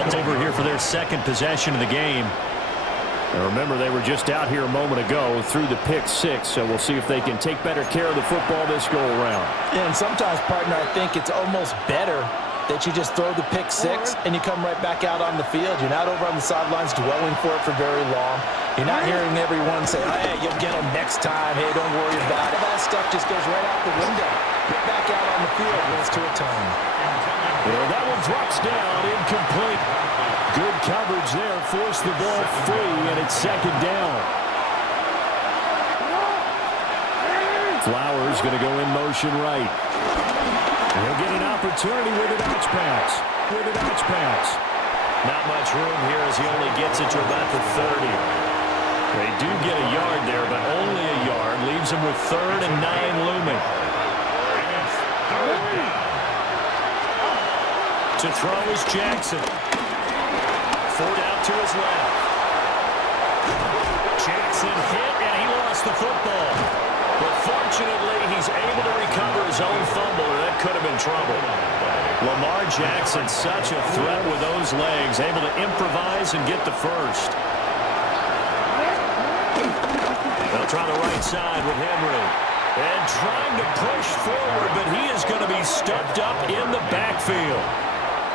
It's over here for their second possession of the game. And remember, they were just out here a moment ago through the pick six, so we'll see if they can take better care of the football this go-around. Yeah, and sometimes, partner, I think it's almost better that you just throw the pick six and you come right back out on the field. You're not over on the sidelines dwelling for it for very long. You're not hearing everyone say, oh, hey, you'll get them next time. Hey, don't worry about it. All that stuff just goes right out the window. Get back out on the field when it's to return. Well, that one drops down, incomplete. Good coverage there, forced the ball free, and it's second down. Flowers going to go in motion right. He'll get an opportunity with a notch pass. Not much room here as he only gets it to about the 30. They do get a yard there, but only a yard. Leaves them with 3rd and 9 looming. To throw is Jackson. Ford out to his left. Jackson hit, and he lost the football. But fortunately, he's able to recover his own fumble, or that could have been trouble. Lamar Jackson, such a threat with those legs, able to improvise and get the first. They'll try the right side with Henry. And trying to push forward, but he is going to be stuffed up in the backfield.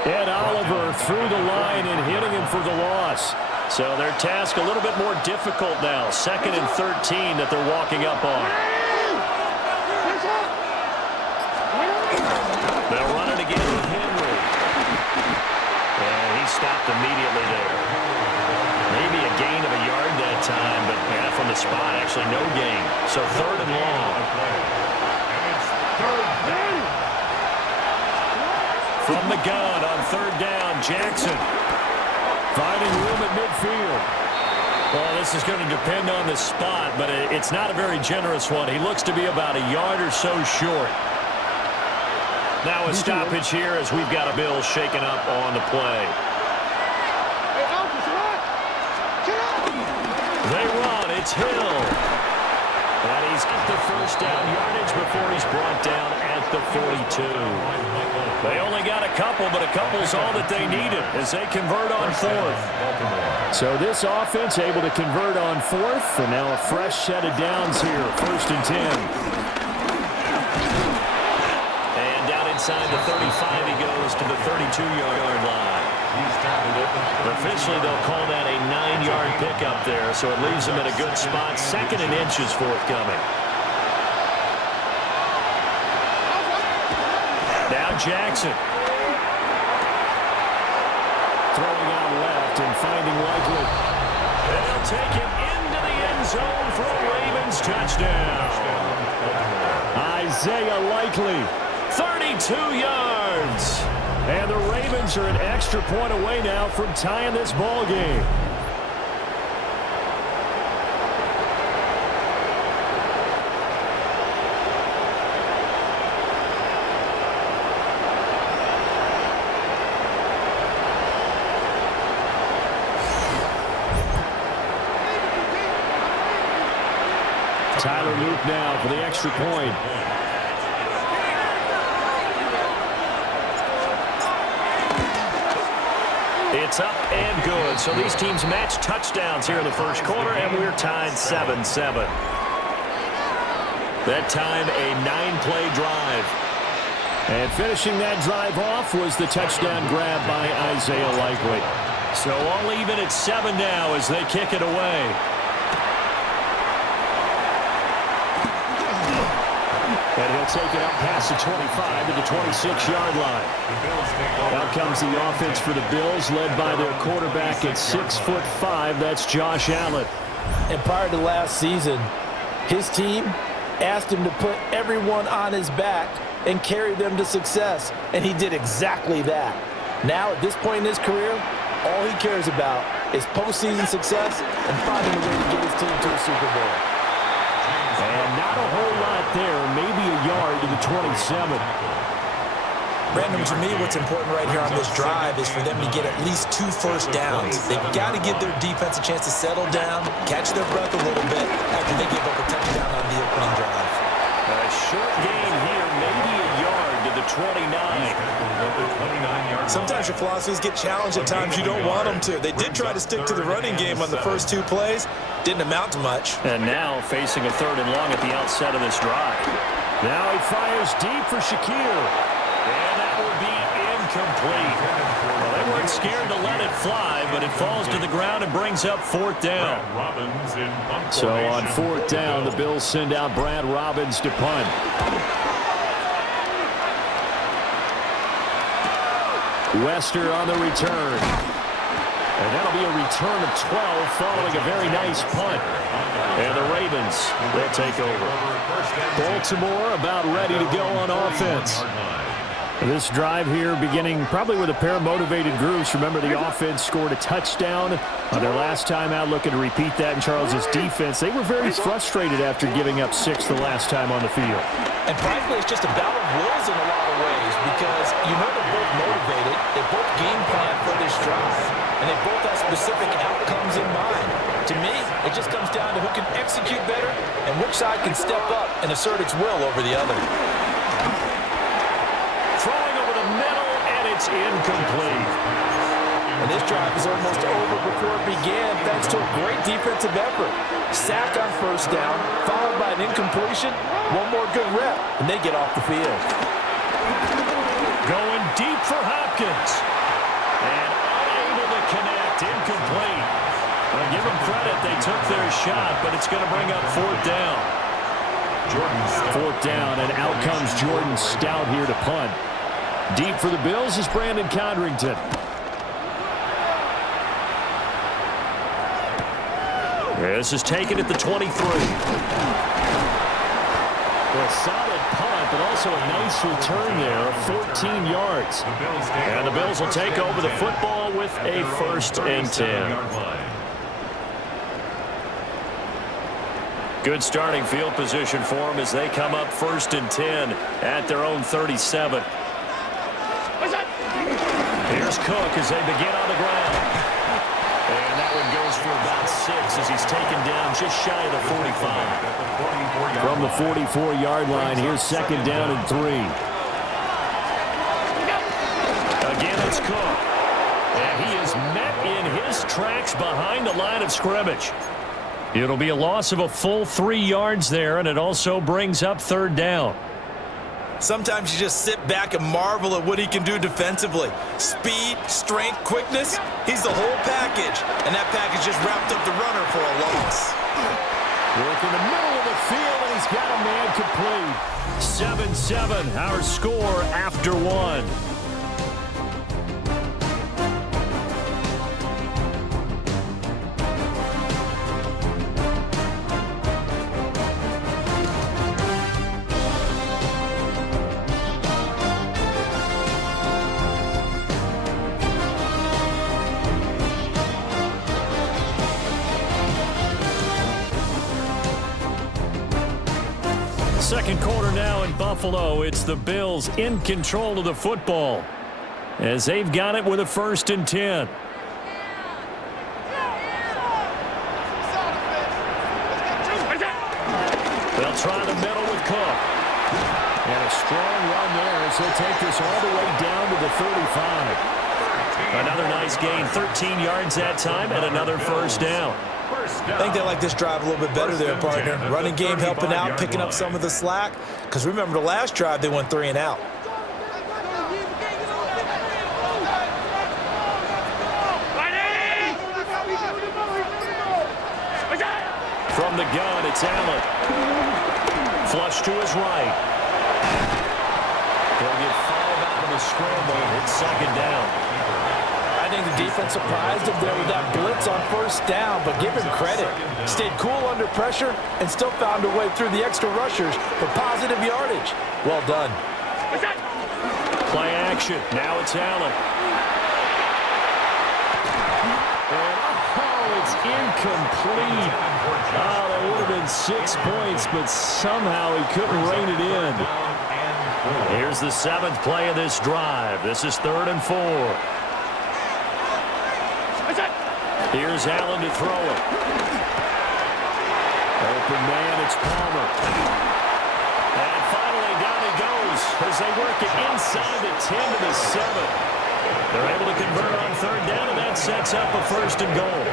Ed Oliver through the line and hitting him for the loss. So their task a little bit more difficult now. 2nd and 13 that they're walking up on. stopped immediately there. Maybe a gain of a yard that time, but from the spot, actually no gain. So 3rd and long. From the gun on 3rd down, Jackson. Finding room at midfield. Well, this is going to depend on the spot, but it's not a very generous one. He looks to be about a yard or so short. Now a stoppage here as we've got a Bill shaken up on the play. They run. It's Hill. And he's got the 1st down yardage before he's brought down at the 42. They only got a couple, but a couple's all that they needed as they convert on 4th. So this offense able to convert on 4th, and now a fresh set of downs here, 1st and 10. And down inside the 35, he goes to the 32-yard line. Officially, they'll call that a 9-yard pickup there, so it leaves them in a good spot. 2nd and inches forthcoming. Now Jackson. Throwing out left and finding Likely. They'll take it into the end zone for a Ravens touchdown. Isaiah Likely, 32 yards. And the Ravens are an extra point away now from tying this ball game. Tyler Luke now for the extra point. It's up and good. So these teams match touchdowns here in the 1st quarter, and we're tied 7-7. That time, a 9-play drive. And finishing that drive off was the touchdown grab by Isaiah Likely. So all even at 7 now as they kick it away. And he'll take it up past the 25 to the 26-yard line. Out comes the offense for the Bills, led by their quarterback at 6'5". That's Josh Allen. And prior to last season, his team asked him to put everyone on his back and carry them to success. And he did exactly that. Now, at this point in his career, all he cares about is postseason success and finding a way to get his team to a Super Bowl. And not a whole lot there, maybe a yard to the 27. Brandon, to me, what's important right here on this drive is for them to get at least 2 first downs. They've got to give their defense a chance to settle down, catch their breath a little bit after they give up a touchdown on the opening drive. A short gain here, maybe a yard to the 29. Sometimes your philosophies get challenged at times you don't want them to. They did try to stick to the running game on the first 2 plays. Didn't amount to much. And now facing a 3rd and long at the outset of this drive. Now he fires deep for Shakir. And that will be incomplete. Well, they weren't scared to let it fly, but it falls to the ground and brings up 4th down. So on 4th down, the Bills send out Brad Robbins to punt. Wester on the return. And that'll be a return of 12 following a very nice punt. And the Ravens, they'll take over. Baltimore about ready to go on offense. This drive here beginning probably with a pair of motivated groups. Remember, the offense scored a touchdown on their last time out, looking to repeat that in Charles' defense. They were very frustrated after giving up 6 the last time on the field. And frankly, it's just a battle of wills in a lot of ways because you know they're both motivated. They both game plan for this drive, and they both have specific outcomes in mind. To me, it just comes down to who can execute better and which side can step up and assert its will over the other. Throwing over the middle, and it's incomplete. And this drive is almost over before it began thanks to a great defensive effort. Sack on 1st down, followed by an incompletion. One more good rep, and they get off the field. Going deep for Hopkins. And unable to connect, incomplete. Well, give them credit, they took their shot, but it's going to bring up 4th down. 4th down, and out comes Jordan Stout here to punt. Deep for the Bills is Brandon Codrington. This is taken at the 23. A solid punt, but also a nice return there of 14 yards. And the Bills will take over the football with a 1st and 10. Good starting field position for them as they come up 1st and 10 at their own 37. Here's Cook as they begin on the ground. And that one goes for about 6 as he's taken down just shy of the 45. From the 44-yard line, here's 2nd down and 3. Again, it's Cook. And he is met in his tracks behind the line of scrimmage. It'll be a loss of a full 3 yards there, and it also brings up 3rd down. Sometimes you just sit back and marvel at what he can do defensively. Speed, strength, quickness, he's the whole package. And that package just wrapped up the runner for a loss. Work in the middle of the field, and he's got a man complete. 7-7, our score after 1. Second quarter now in Buffalo. It's the Bills in control of the football as they've got it with a 1st and 10. They'll try the middle with Cook. And a strong run there as they'll take this all the way down to the 35. Another nice gain, 13 yards that time, and another 1st down. I think they like this drive a little bit better there, partner. Running game helping out, picking up some of the slack. Because remember, the last drive, they went 3 and out. From the gun, it's Allen. Flush to his right. They'll get 5 out of the scramble. It's 2nd down. I think the defense surprised him there with that blitz on 1st down, but give him credit. Stayed cool under pressure and still found a way through the extra rushers for positive yardage. Well done. Play action. Now it's Allen. And, it's incomplete. Oh, that would have been 6 points, but somehow he couldn't rein it in. Here's the 7th play of this drive. This is 3rd and 4. Here's Allen to throw it. Open man, it's Palmer. And finally down he goes as they work it inside the 10 to the 7. They're able to convert on 3rd down, and that sets up a 1st and goal.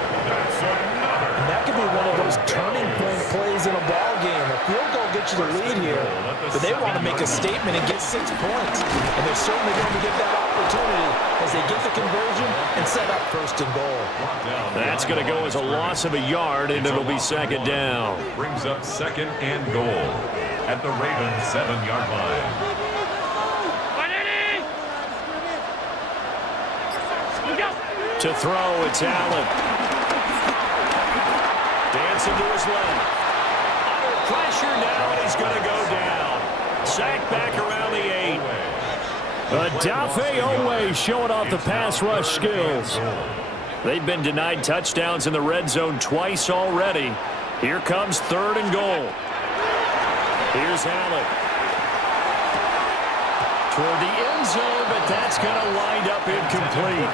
And that could be one of those turning point plays in a ball game. A field goal gets you the lead here, but they want to make a statement and get 6 points. And they're certainly going to get that opportunity as they get the conversion and set up 1st and goal. That's going to go as a loss of a yard, and it'll be 2nd down. Brings up 2nd and goal at the Ravens 7-yard line. To throw, it's Allen. Dancing to his left. Under pressure now, and he's going to go down. Sacked back around the 8. Odafe Oweh showing off the pass rush skills. They've been denied touchdowns in the red zone twice already. Here comes 3rd and goal. Here's Allen. Toward the end zone, but that's going to wind up incomplete.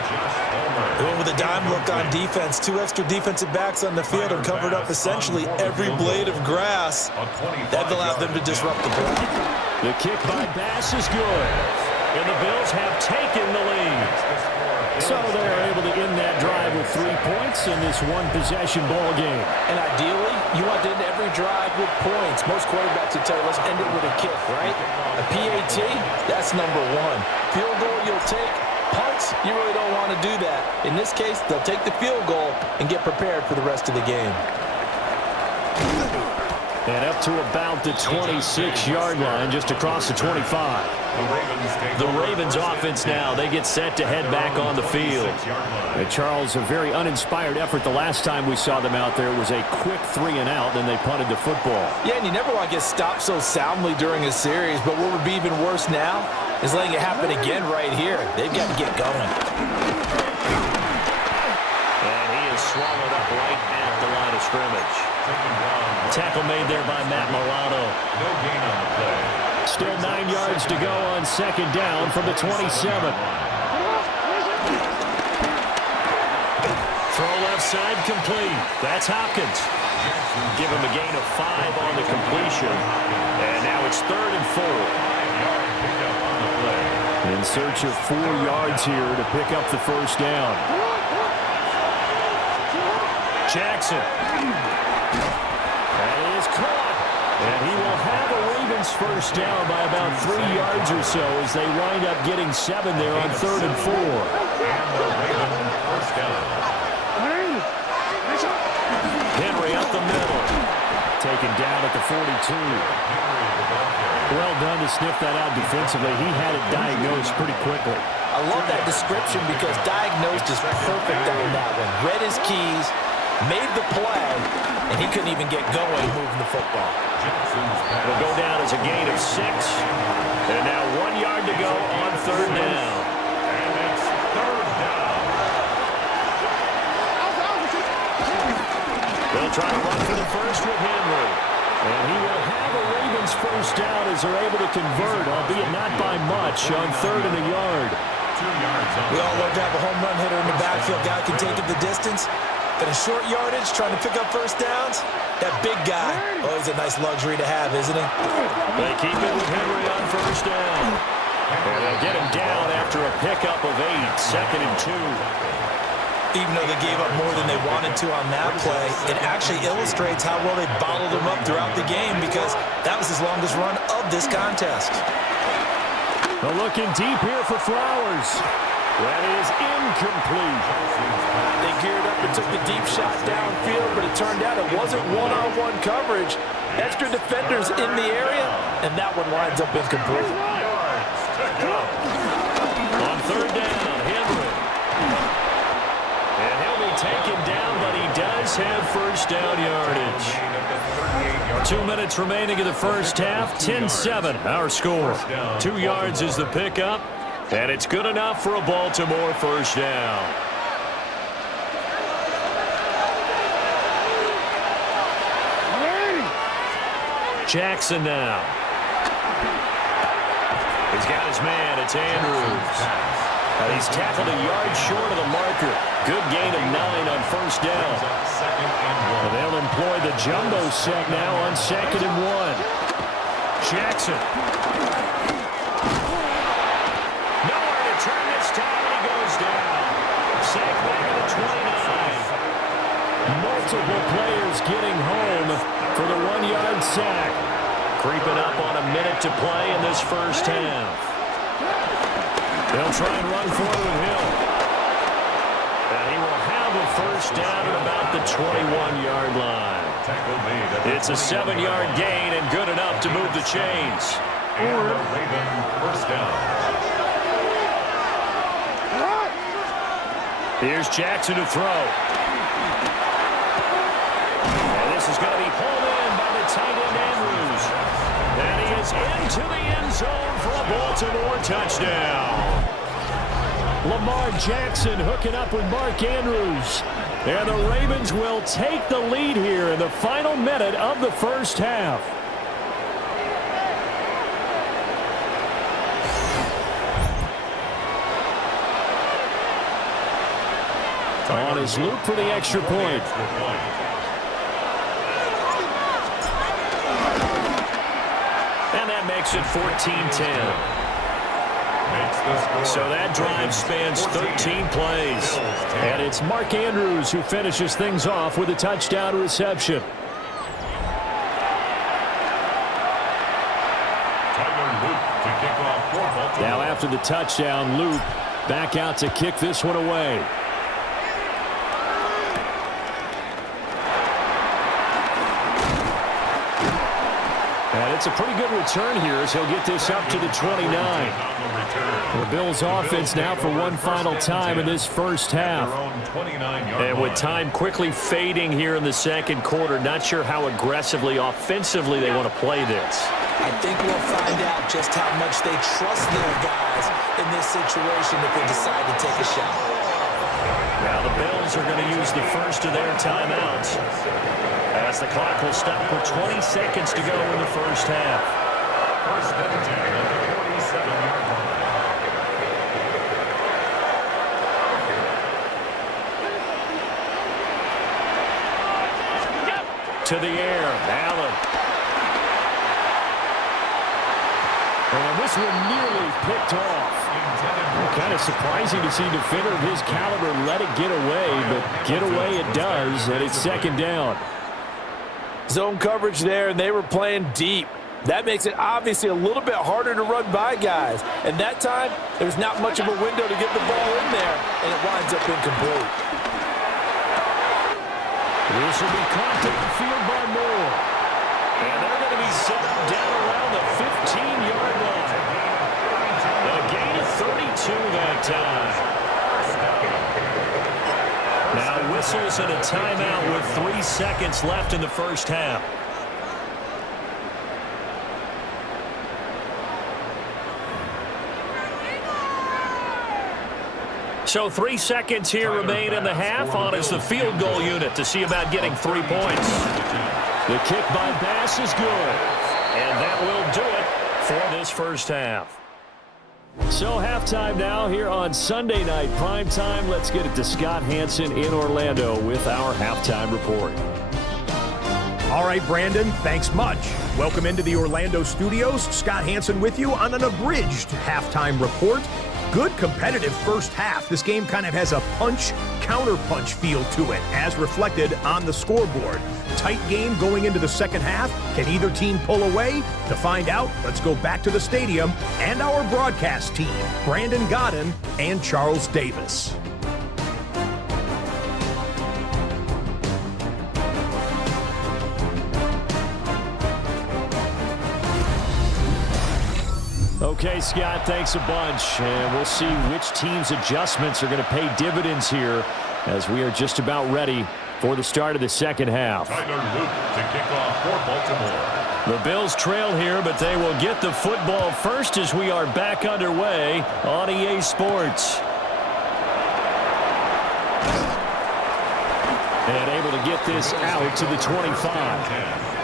They went with a dime look on defense. 2 extra defensive backs on the field and covered up essentially every blade of grass. That allowed them to disrupt the play. The kick by Bass is good. And the Bills have taken the lead. So they're able to end that drive with 3 points in this one-possession ball game. And ideally, you want to end every drive with points. Most quarterbacks would tell you, let's end it with a kick, right? A PAT, that's number 1. Field goal you'll take. Punts, you really don't want to do that. In this case, they'll take the field goal and get prepared for the rest of the game. And up to about the 26-yard line, just across the 25. The Ravens offense now, they get set to head back on the field. Charles, a very uninspired effort the last time we saw them out there. It was a quick 3-and-out, then they punted the football. Yeah, and you never want to get stopped so soundly during a series, but what would be even worse now is letting it happen again right here. They've got to get going. And he is swallowed up right at the line of scrimmage. Tackle made there by Matt Milano. No gain on the play. Still 9 yards to go on second down from the 27. Throw left side complete. That's Hopkins. Give him a gain of 5 on the completion. And now it's 3rd and 4. In search of 4 yards here to pick up the first down. Jackson. That is caught. And he will have a Ravens first down by about 3 yards or so as they wind up getting 7 there on 3rd and 4. Henry up the middle. Taken down at the 42. Well done to sniff that out defensively. He had it diagnosed pretty quickly. I love that description because diagnosed is perfect on that one. Read his keys, made the play, and he couldn't even get going moving the football. Will go down as a gain of 6. And now 1 yard to go on 3rd down. And it's 3rd down. They'll try to run for the first with Henry. And he will have a Ravens first down as they're able to convert, albeit not by much, on 3rd and a yard. 2 yards on. We all love to have a home run hitter in the backfield. Guy can take it the distance. But in short yardage, trying to pick up first downs, that big guy, always a nice luxury to have, isn't he? They keep it with Henry on first down. And they'll get him down after a pickup of 8, 2nd and 2. Even though they gave up more than they wanted to on that play, it actually illustrates how well they bottled him up throughout the game because that was his longest run of this contest. They're looking deep here for Flowers. That is incomplete. They geared up and took the deep shot downfield, but it turned out it wasn't one-on-one coverage. Extra defenders in the area, and that one winds up incomplete. On 3rd down, Henry. And he'll be taken down, but he does have first down yardage. 2 minutes remaining in the first half, 10-7 our score. 2 yards is the pickup, and it's good enough for a Baltimore first down. Jackson now. He's got his man. It's Andrews. And he's tackled a yard short of the marker. Good gain of 9 on first down. And they'll employ the jumbo set now on 2nd and 1. Jackson. Nowhere to turn this time. He goes down. Sack back at the 29. Multiple players getting home for the 1-yard sack. Creeping up on a minute to play in this first half. They'll try and run for it with Hill. And he will have a first down at about the 21-yard line. It's a 7-yard gain and good enough to move the chains. And the Ravens first down. Here's Jackson to throw. And this is going to be pulled in by the tight end Andrews. And he is into the end zone for a Baltimore touchdown. Lamar Jackson hooking up with Mark Andrews. And the Ravens will take the lead here in the final minute of the first half. On his loop for the extra point. And that makes it 14-10. So that drive spans 13 plays. And it's Mark Andrews who finishes things off with a touchdown reception. Now after the touchdown, Luke back out to kick this one away. And it's a pretty good return here as he'll get this up to the 29. The Bills offense now for one final time in this first half. And with time quickly fading here in the second quarter, not sure how aggressively, offensively they want to play this. I think we'll find out just how much they trust their guys in this situation if they decide to take a shot. Now the Bills are going to use the first of their timeouts as the clock will stop with 20 seconds to go in the first half. First and 10 at the 47-yard line. To the air, Allen. And this one nearly picked off. Kind of surprising to see a defender of his caliber let it get away, but get away it does, and it's second down. Zone coverage there, and they were playing deep. That makes it obviously a little bit harder to run by guys. And that time, there's not much of a window to get the ball in there, and it winds up incomplete. This will be caught to the field by Moore. And they're going to be set up down around the 15-yard line. A gain of 32 that time. Now whistles and a timeout with 3 seconds left in the first half. So 3 seconds here remain in the half. On is the field goal unit to see about getting 3 points. The kick by Bass is good. And that will do it for this first half. So halftime now here on Sunday night prime time. Let's get it to Scott Hanson in Orlando with our halftime report. All right, Brandon, thanks much. Welcome into the Orlando studios. Scott Hanson with you on an abridged halftime report. Good competitive first half. This game kind of has a punch-counter-punch feel to it, as reflected on the scoreboard. Tight game going into the second half. Can either team pull away? To find out, let's go back to the stadium and our broadcast team, Brandon Godden and Charles Davis. Okay, Scott, thanks a bunch. And we'll see which team's adjustments are going to pay dividends here as we are just about ready for the start of the second half. Tyler Luke to kick off for Baltimore. The Bills trail here, but they will get the football first as we are back underway on EA Sports. And able to get this out to the 25.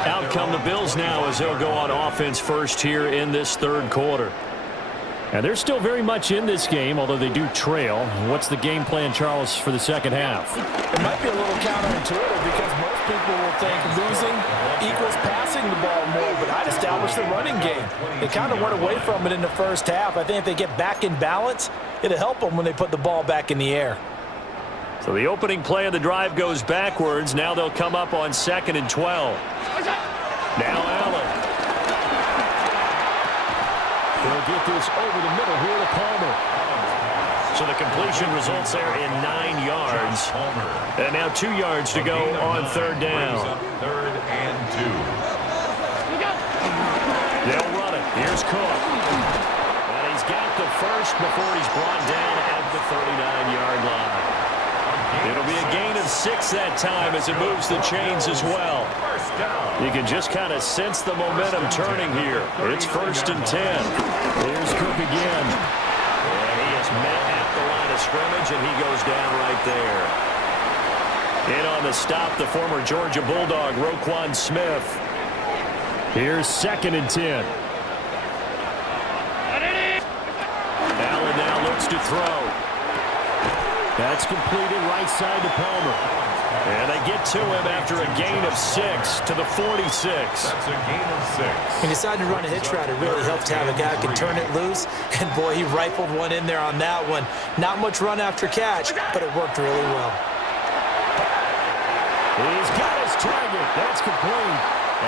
Out come the Bills now as they'll go on offense first here in this third quarter. And they're still very much in this game, although they do trail. What's the game plan, Charles, for the second half? It might be a little counterintuitive because most people will think losing equals passing the ball more, but I'd establish the running game. They kind of went away from it in the first half. I think if they get back in balance, it'll help them when they put the ball back in the air. So the opening play of the drive goes backwards. Now they'll come up on 2nd and 12. Now Allen. They'll get this over the middle here to Palmer. So the completion results there in 9 yards. And now 2 yards to go on third down. Third and 2. They'll run it. Here's Cook. And he's got the first before he's brought down at the 39-yard line. It'll be a gain of 6 that time as it moves the chains as well. You can just kind of sense the momentum turning here. It's 1st and 10. Here's Cook again. And he is met at the line of scrimmage, and he goes down right there. In on the stop, the former Georgia Bulldog, Roquan Smith. Here's 2nd and 10. Allen now looks to throw. That's completed right side to Palmer. And they get to him after a gain of 6 to the 46. That's a gain of 6. He decided to run a hitch route. It really helps to have a guy who can turn it loose. And, boy, he rifled one in there on that one. Not much run after catch, but it worked really well. He's got his target. That's complete.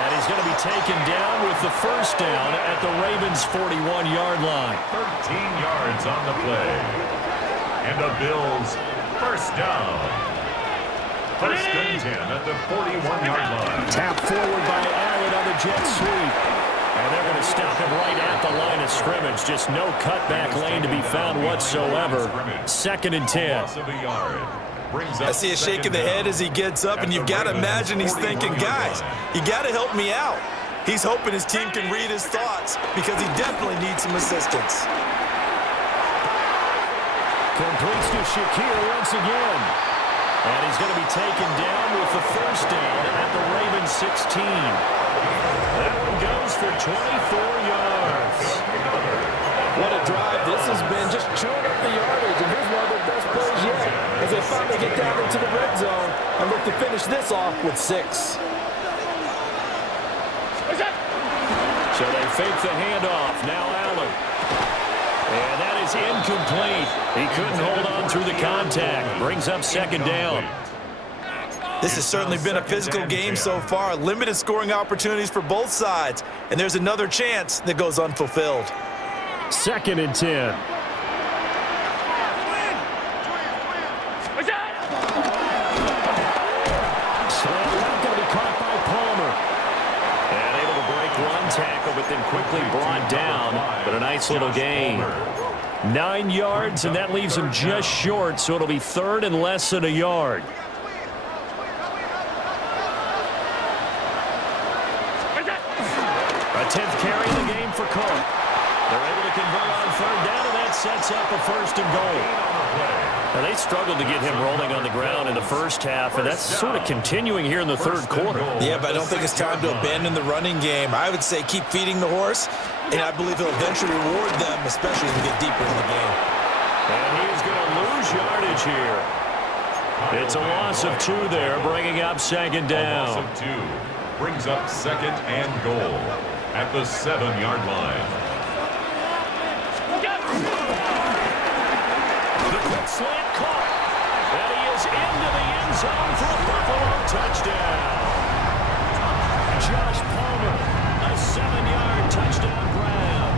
And he's going to be taken down with the first down at the Ravens' 41-yard line. 13 yards on the play. And the Bills first down. First and 10 at the 41-yard line. Tap forward by Allen on the jet sweep. And they're going to stop him right at the line of scrimmage. Just no cutback lane to be found whatsoever. Second and 10. I see a shake of the head as he gets up, and you've got to imagine he's thinking, guys, you got to help me out. He's hoping his team can read his thoughts because he definitely needs some assistance. Completes to Shakir once again. And he's going to be taken down with the first down at the Ravens 16. That one goes for 24 yards. What a drive this has been, just chewing up the yardage, and here's one of their best plays yet as they finally get down into the red zone and look to finish this off with 6. So they fake the handoff. Now Allen. And that is incomplete. He couldn't hold on through the contact. Brings up second down. This has certainly been a physical game so far. Limited scoring opportunities for both sides. And there's another chance that goes unfulfilled. Second and 10. Tackle, but then quickly brought down, but a nice little gain. 9 yards, and that leaves him just short, so it'll be third and less than a yard. A 10th carry in the game for Cook. They're able to convert on third down, and that sets up a first and goal. Now, they struggled to get him rolling on the ground in the first half, and that's sort of continuing here in the third quarter. Yeah, but I don't think it's time to abandon the running game. I would say keep feeding the horse, and I believe he'll eventually reward them, especially as we get deeper in the game. And he's going to lose yardage here. It's a loss of 2 there, bringing up second down. A loss of 2 brings up second and goal at the 7-yard line. Slant caught. And he is into the end zone for a Buffalo touchdown. Josh Palmer, a 7-yard touchdown grab.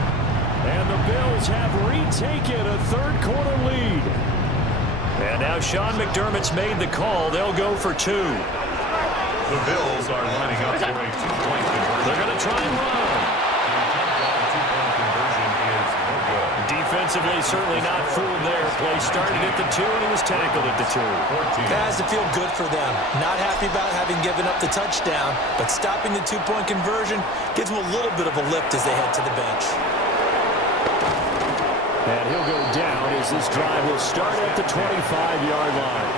And the Bills have retaken a third-quarter lead. And now Sean McDermott's made the call. They'll go for 2. The Bills are lining up for a 2-point conversion. They're going to try and run. Defensively, certainly not fooled there. Play started at the 2, and he was tackled at the 2. It has to feel good for them. Not happy about having given up the touchdown, but stopping the 2-point conversion gives them a little bit of a lift as they head to the bench. And he'll go down as this drive will start at the 25-yard line.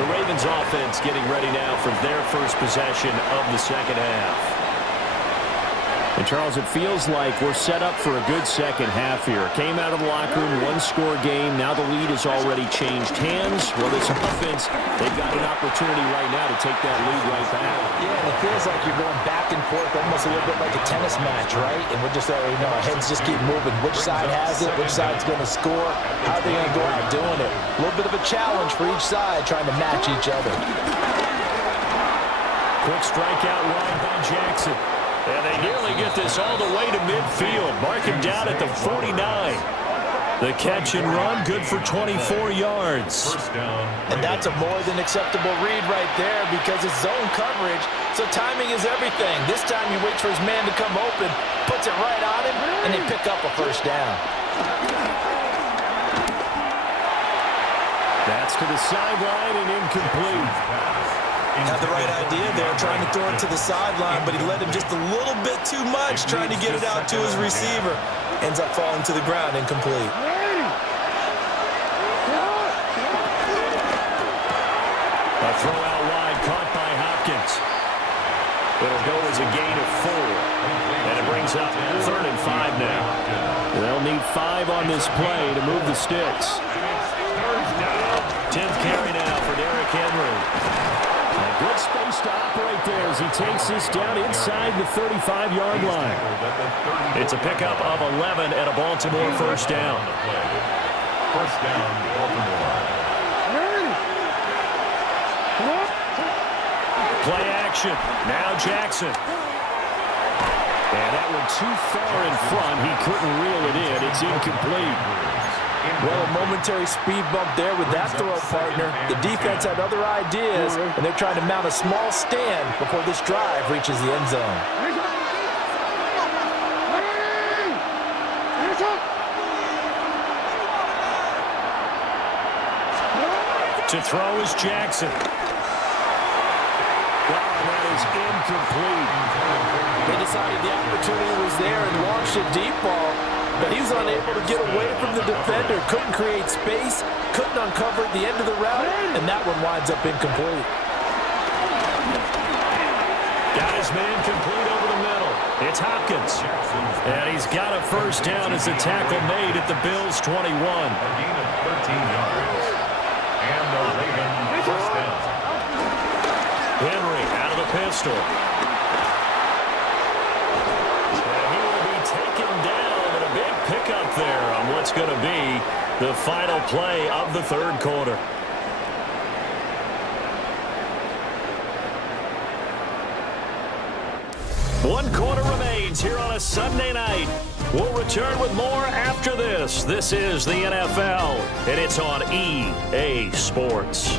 The Ravens offense getting ready now for their first possession of the second half. And, Charles, it feels like we're set up for a good second half here. Came out of the locker room, 1-score game. Now the lead has already changed hands. Well, this offense, they've got an opportunity right now to take that lead right back. Yeah, and it feels like you're going back and forth, almost a little bit like a tennis match, right? And we're just already know our heads just keep moving. Which side has it? Which side's going to score? How are they going to go out doing it? A little bit of a challenge for each side, trying to match each other. Quick strikeout line by Jackson. And they nearly get this all the way to midfield. Mark him down at the 49. The catch and run, good for 24 yards. And that's a more than acceptable read right there because it's zone coverage, so timing is everything. This time he waits for his man to come open, puts it right on him, and they pick up a first down. That's to the sideline and incomplete. Had the right idea there, trying to throw it to the sideline, but he led him just a little bit too much, trying to get it out to his receiver. Ends up falling to the ground, incomplete. A throw out wide, caught by Hopkins. It'll go as a gain of 4. And it brings up 3rd and 5 now. They'll need 5 on this play to move the sticks. 10th carry now for Derrick Henry. A good space to operate there as he takes this down inside the 35-yard line. It's a pickup of 11 and a Baltimore first down. First down, Baltimore. Play action. Now Jackson. And that one too far in front. He couldn't reel it in. It's incomplete. Well, a momentary speed bump there with that throw, partner. The defense had other ideas, and they're trying to mount a small stand before this drive reaches the end zone. To throw is Jackson. Wow, that is incomplete. They decided the opportunity was there and launched a deep ball, but he was unable to get away from the defender. Couldn't create space, couldn't uncover at the end of the route, and that one winds up incomplete. Got his man complete over the middle. It's Hopkins. And he's got a first down as the tackle made at the Bills' 21. A gain of 13 yards. And the Ravens first down. Henry out of the pistol. And he will be taken down, and a big pickup there on what's going to be the final play of the third quarter. One quarter remains here on a Sunday night. We'll return with more after this. This is the NFL, and it's on EA Sports.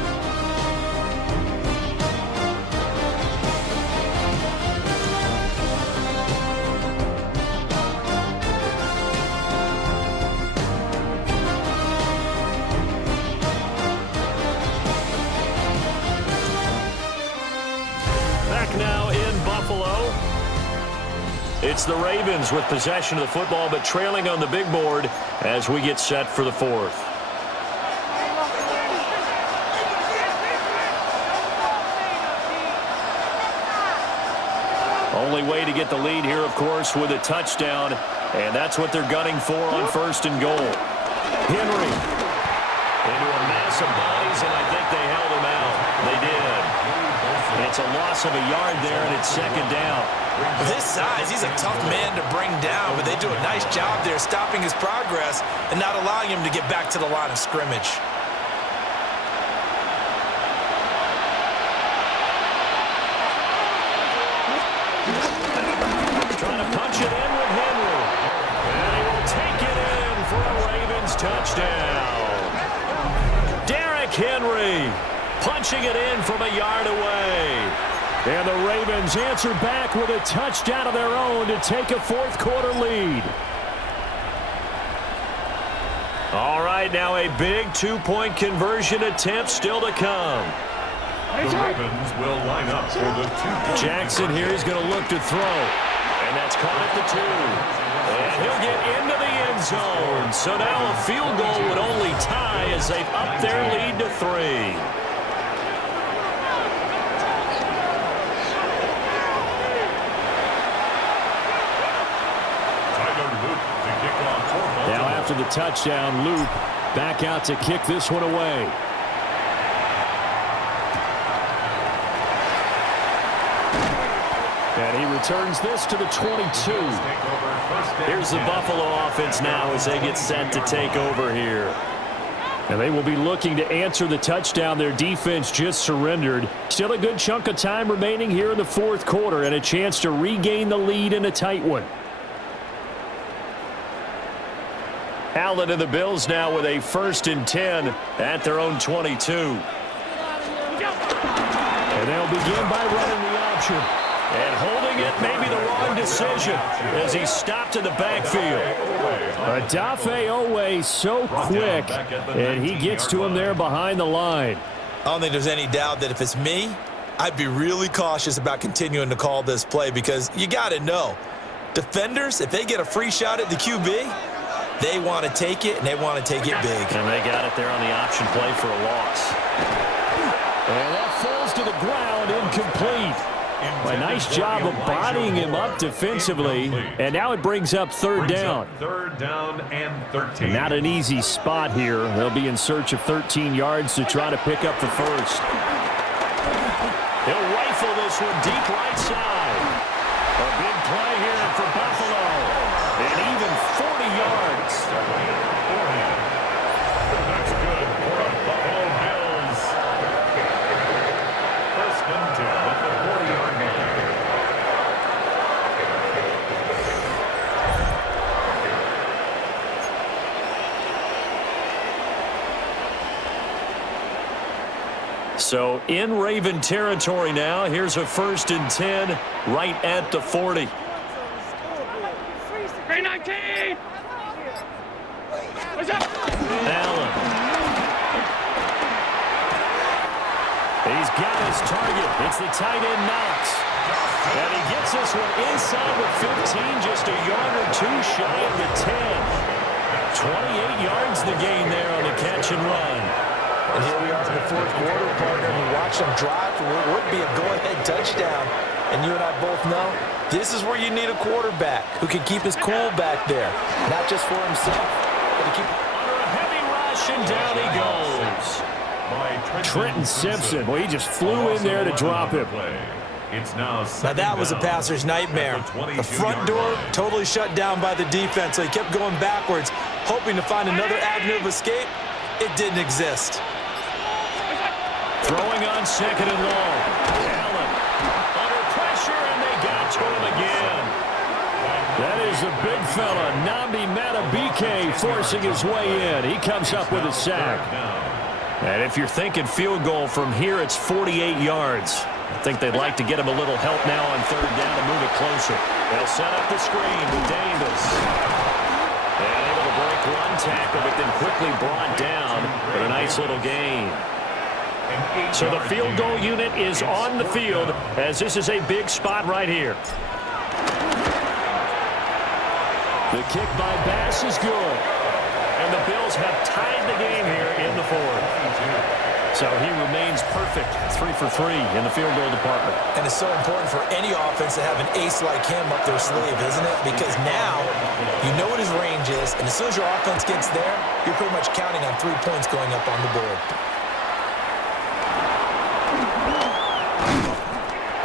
Back now in Buffalo. It's the Ravens with possession of the football, but trailing on the big board as we get set for the fourth. Only way to get the lead here, of course, with a touchdown, and that's what they're gunning for on first and goal. Henry into a mass of bodies, and I think they held him out. They did. It's a loss of a yard there, and it's second down. With his size, he's a tough man to bring down, but they do a nice job there stopping his progress and not allowing him to get back to the line of scrimmage. Trying to punch it in with Henry. And he will take it in for a Ravens touchdown. Derrick Henry punching it in from a yard away. And the Ravens answer back with a touchdown of their own to take a fourth quarter lead. All right, now a big two-point conversion attempt still to come. The Ravens will line up for the two-point Jackson here is going to look to throw. And that's caught at the 2. And he'll get into the end zone. So now a field goal would only tie as they've upped their lead to 3. Now after the touchdown, Luke back out to kick this one away. And he returns this to the 22. Here's the Buffalo offense now as they get set to take over here. And they will be looking to answer the touchdown their defense just surrendered. Still a good chunk of time remaining here in the fourth quarter and a chance to regain the lead in a tight one. Allen and the Bills now with a 1st and 10 at their own 22. And they'll begin by running the option. And holding it may be the wrong decision as he stopped in the backfield. Odafe Owe so quick, and he gets to him there behind the line. I don't think there's any doubt that if it's me, I'd be really cautious about continuing to call this play because you got to know, defenders, if they get a free shot at the QB, they want to take it, and they want to take it big. And they got it there on the option play for a loss. And that falls to the ground, incomplete. A nice job of bodying him up defensively, and now it brings up third down. Third down and 13. Not an easy spot here. They'll be in search of 13 yards to try to pick up the first. He'll rifle this one deep right side. A big play here for Buffalo. And even 40 yards. That's good for the Buffalo Bills. First and 10 at the 40-yard line. So in Raven territory now. Here's a 1st and 10 right at the 40. Green 19! What's up? Allen. He's got his target. It's the tight end Knox. And he gets this one inside the 15, just a yard or two shy of the 10. 28 yards the gain there on the catch and run. And here we are in the 4th quarter, partner. We watch them drive for what would be a go-ahead touchdown. And you and I both know this is where you need a quarterback who can keep his cool back there. Not just for himself, but to keep... Under a heavy rush, and down he goes. Trenton Simpson, well, he just flew in there to drop him. Now that was a passer's nightmare. The front door totally shut down by the defense, so he kept going backwards, hoping to find another avenue of escape. It didn't exist. Throwing on 2nd and long. Allen under pressure, and they got to him again. That is a big fella, Nnamdi Madubuike, forcing his way in. He comes up with a sack. And if you're thinking field goal from here, it's 48 yards. I think they'd like to get him a little help now on 3rd down to move it closer. They'll set up the screen to Davis. And able to break one tackle, but then quickly brought down for a nice little gain. So the field goal unit is on the field as this is a big spot right here. The kick by Bass is good. And the Bills have tied the game here in the 4th. So he remains perfect, 3 for 3 in the field goal department. And it's so important for any offense to have an ace like him up their sleeve, isn't it? Because now you know what his range is, and as soon as your offense gets there, you're pretty much counting on 3 points going up on the board.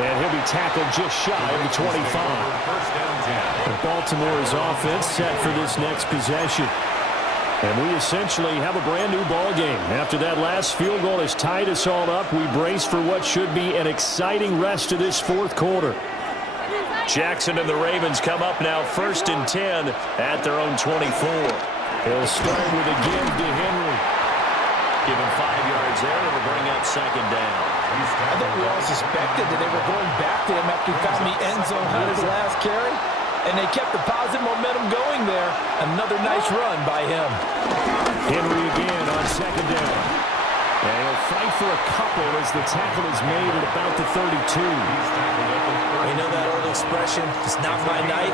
And he'll be tackled just shy of the 25. Baltimore's offense set for this next possession. And we essentially have a brand new ball game. After that last field goal has tied us all up, we brace for what should be an exciting rest of this 4th quarter. Jackson and the Ravens come up now 1st and 10 at their own 24. He'll start with a give to Henry. Give him 5 yards there. It'll bring up 2nd down. I think we all suspected that they were going back to him after he found the end zone on his last carry. And they kept the positive momentum going there. Another nice run by him. Henry again on 2nd down. And he'll fight for a couple as the tackle is made at about the 32. You know that old expression, it's not my night?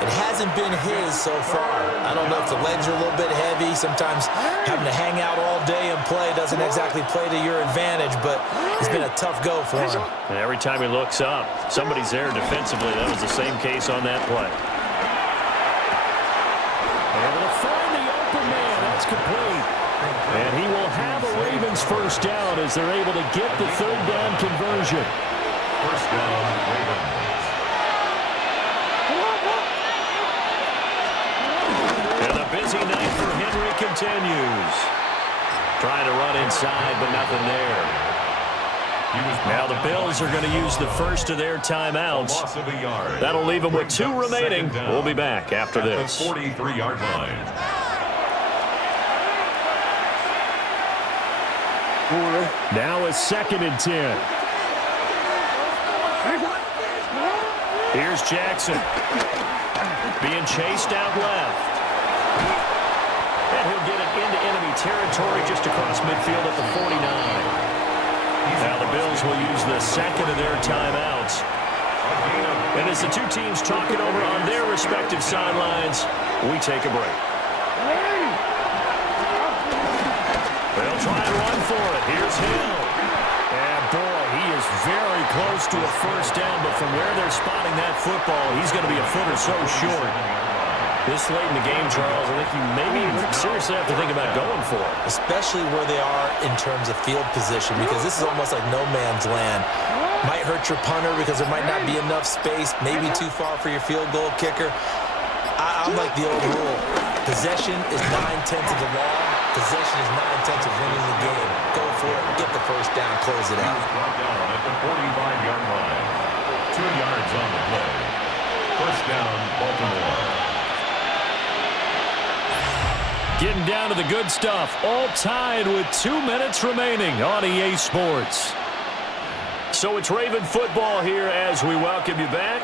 It hasn't been his so far. I don't know if the legs are a little bit heavy. Sometimes having to hang out all day and play doesn't exactly play to your advantage, but it's been a tough go for him. And every time he looks up, somebody's there defensively. That was the same case on that play. Able to find the open man. That's complete. And he will have a Ravens 1st down as they're able to get the 3rd down conversion. 1st down, Ravens. And the busy night for Henry continues. Trying to run inside, but nothing there. Now the Bills are going to use the first of their timeouts. That'll leave them with 2 remaining. We'll be back after this. 43-yard line. Now it's 2nd and 10. Here's Jackson. Being chased out left. And he'll get it into enemy territory just across midfield at the 49. Now the Bills will use the 2nd of their timeouts. And as the 2 teams talk it over on their respective sidelines, we take a break. They'll try and run for it. Here's Hill. And boy, he is very close to a 1st down, but from where they're spotting that football, he's going to be a foot or so short. This late in the game, Charles, I think you maybe seriously have to think about going for it. Especially where they are in terms of field position, because this is almost like no man's land. Might hurt your punter because there might not be enough space, maybe too far for your field goal kicker. I'm like the old rule. Possession is 9/10 of the law. Possession is 9/10 of winning the game. Go for it, get the 1st down, close it out. Brought down at the 45-yard line. 2 yards on the play. 1st down, Baltimore. Getting down to the good stuff. All tied with 2 minutes remaining on EA Sports. So it's Raven football here as we welcome you back.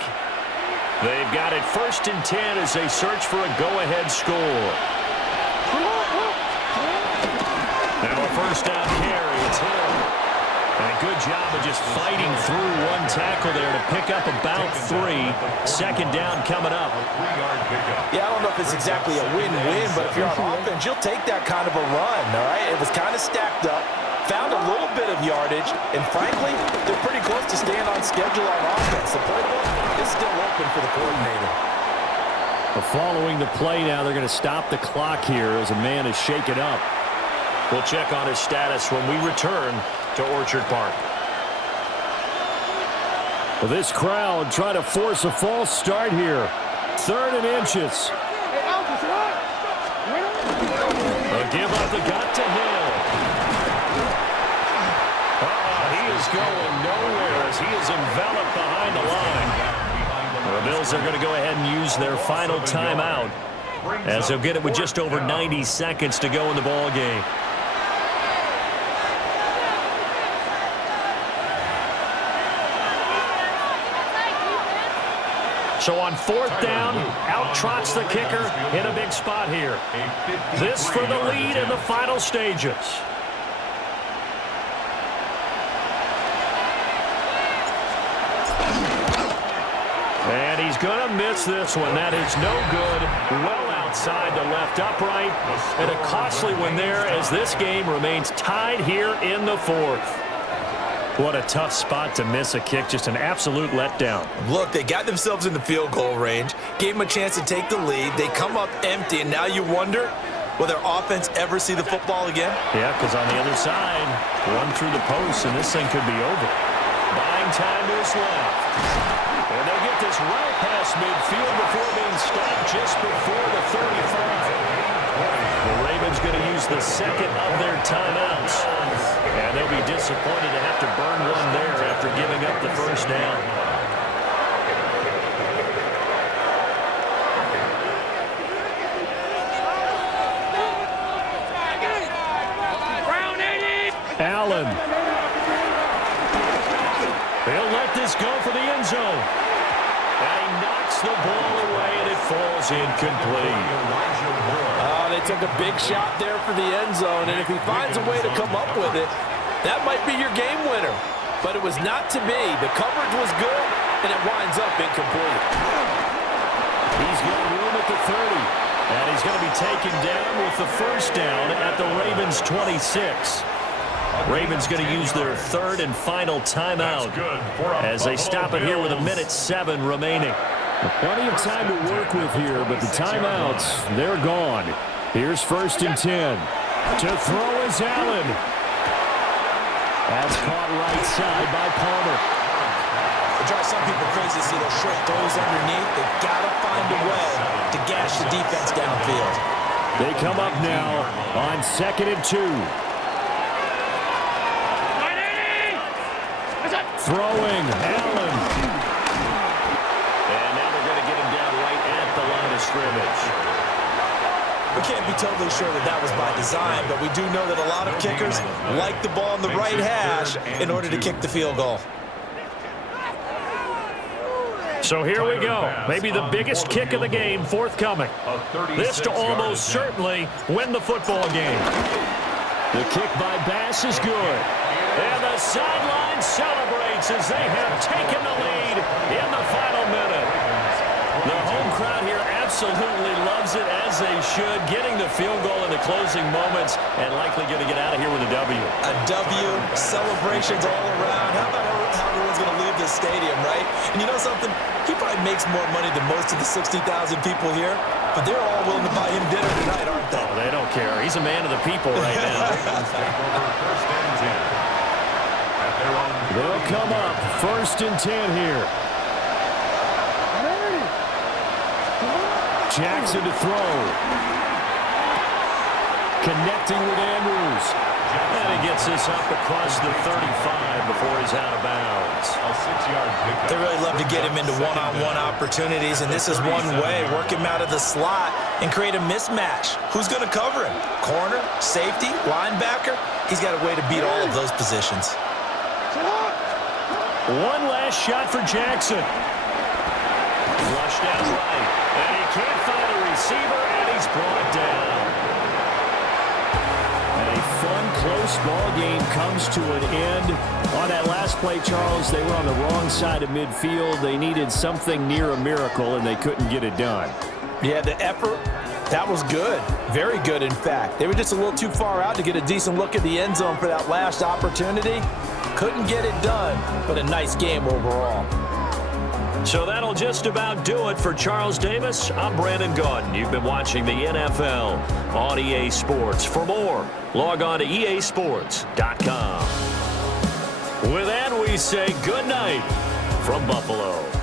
They've got it 1st and 10 as they search for a go-ahead score. Now a first down carry. It's Hill. And a good job of just fighting through one tackle there to pick up about 3. 2nd down coming up. Yeah, I don't know if it's exactly a win-win, but if you're on offense, you'll take that kind of a run, all right? It was kind of stacked up, found a little bit of yardage, and frankly, they're pretty close to staying on schedule on offense. The playbook is still open for the coordinator. But following the play now, they're going to stop the clock here as a man is shaken up. We'll check on his status when we return to Orchard Park. Well, this crowd trying to force a false start here. 3rd and inches. A give up the gut to Hill. He is going nowhere as he is enveloped behind the line. The Bills are going to go ahead and use their final timeout as they'll get it with just over 90 seconds to go in the ball game. So on 4th down, out trots the kicker in a big spot here. This for the lead in the final stages. And he's going to miss this one. That is no good. Well outside the left upright. And a costly one there as this game remains tied here in the 4th. What a tough spot to miss a kick. Just an absolute letdown. Look, they got themselves in the field goal range, gave them a chance to take the lead. They come up empty, and now you wonder, will their offense ever see the football again? Yeah, because on the other side, run through the post, and this thing could be over. Buying time to his left. And they'll get this right past midfield before being stopped just before the 35. The Ravens going to use the 2nd of their timeouts. And they'll be disappointed to have to burn one there after giving up the 1st down. Allen. They'll let this go for the end zone. And he knocks the ball away, and it falls incomplete. They took a big shot there for the end zone, and if he finds a way to come up with it, that might be your game winner. But it was not to be. The coverage was good, and it winds up incomplete. He's got room at the 30, and he's going to be taken down with the 1st down at the Ravens' 26. Ravens going to use their 3rd and final timeout as they stop it here with 1:07 remaining. Plenty of time to work with here, but the timeouts, they're gone. Here's 1st and 10. To throw is Allen. That's caught right side by Palmer. It drives some people crazy to see those short throws underneath. They've got to find a way to gash the defense downfield. They come up now on 2nd and 2. Throwing, Allen. And now they're going to get him down right at the line of scrimmage. We can't be totally sure that that was by design, but we do know that a lot of kickers like the ball in the right hash in order to kick the field goal. So here we go. Maybe the biggest kick of the game forthcoming. This to almost certainly win the football game. The kick by Bass is good. And the sideline celebrates as they have taken the lead in the final minute. The home crowd here absolutely loves it, as they should, getting the field goal in the closing moments and likely going to get out of here with a W. A W, celebrations all around. How about how everyone's going to leave this stadium, right? And you know something? He probably makes more money than most of the 60,000 people here, but they're all willing to buy him dinner tonight, aren't they? Oh, they don't care. He's a man of the people right now. They'll come up 1st and 10 here. Jackson to throw. Connecting with Andrews. And he gets this up across the 35 before he's out of bounds. They really love to get him into one-on-one opportunities, and this is one way. Work him out of the slot. and create a mismatch. Who's going to cover him? Corner, safety, linebacker? He's got a way to beat all of those positions. One last shot for Jackson. Flushed out right. And he can't find a receiver, and he's brought down. And a fun, close ball game comes to an end. On that last play, Charles, they were on the wrong side of midfield. They needed something near a miracle, and they couldn't get it done. Yeah, the effort, that was good. Very good, in fact. They were just a little too far out to get a decent look at the end zone for that last opportunity. Couldn't get it done, but a nice game overall. So that'll just about do it for Charles Davis. I'm Brandon Gaudin. You've been watching the NFL on EA Sports. For more, log on to easports.com. With that, we say good night from Buffalo.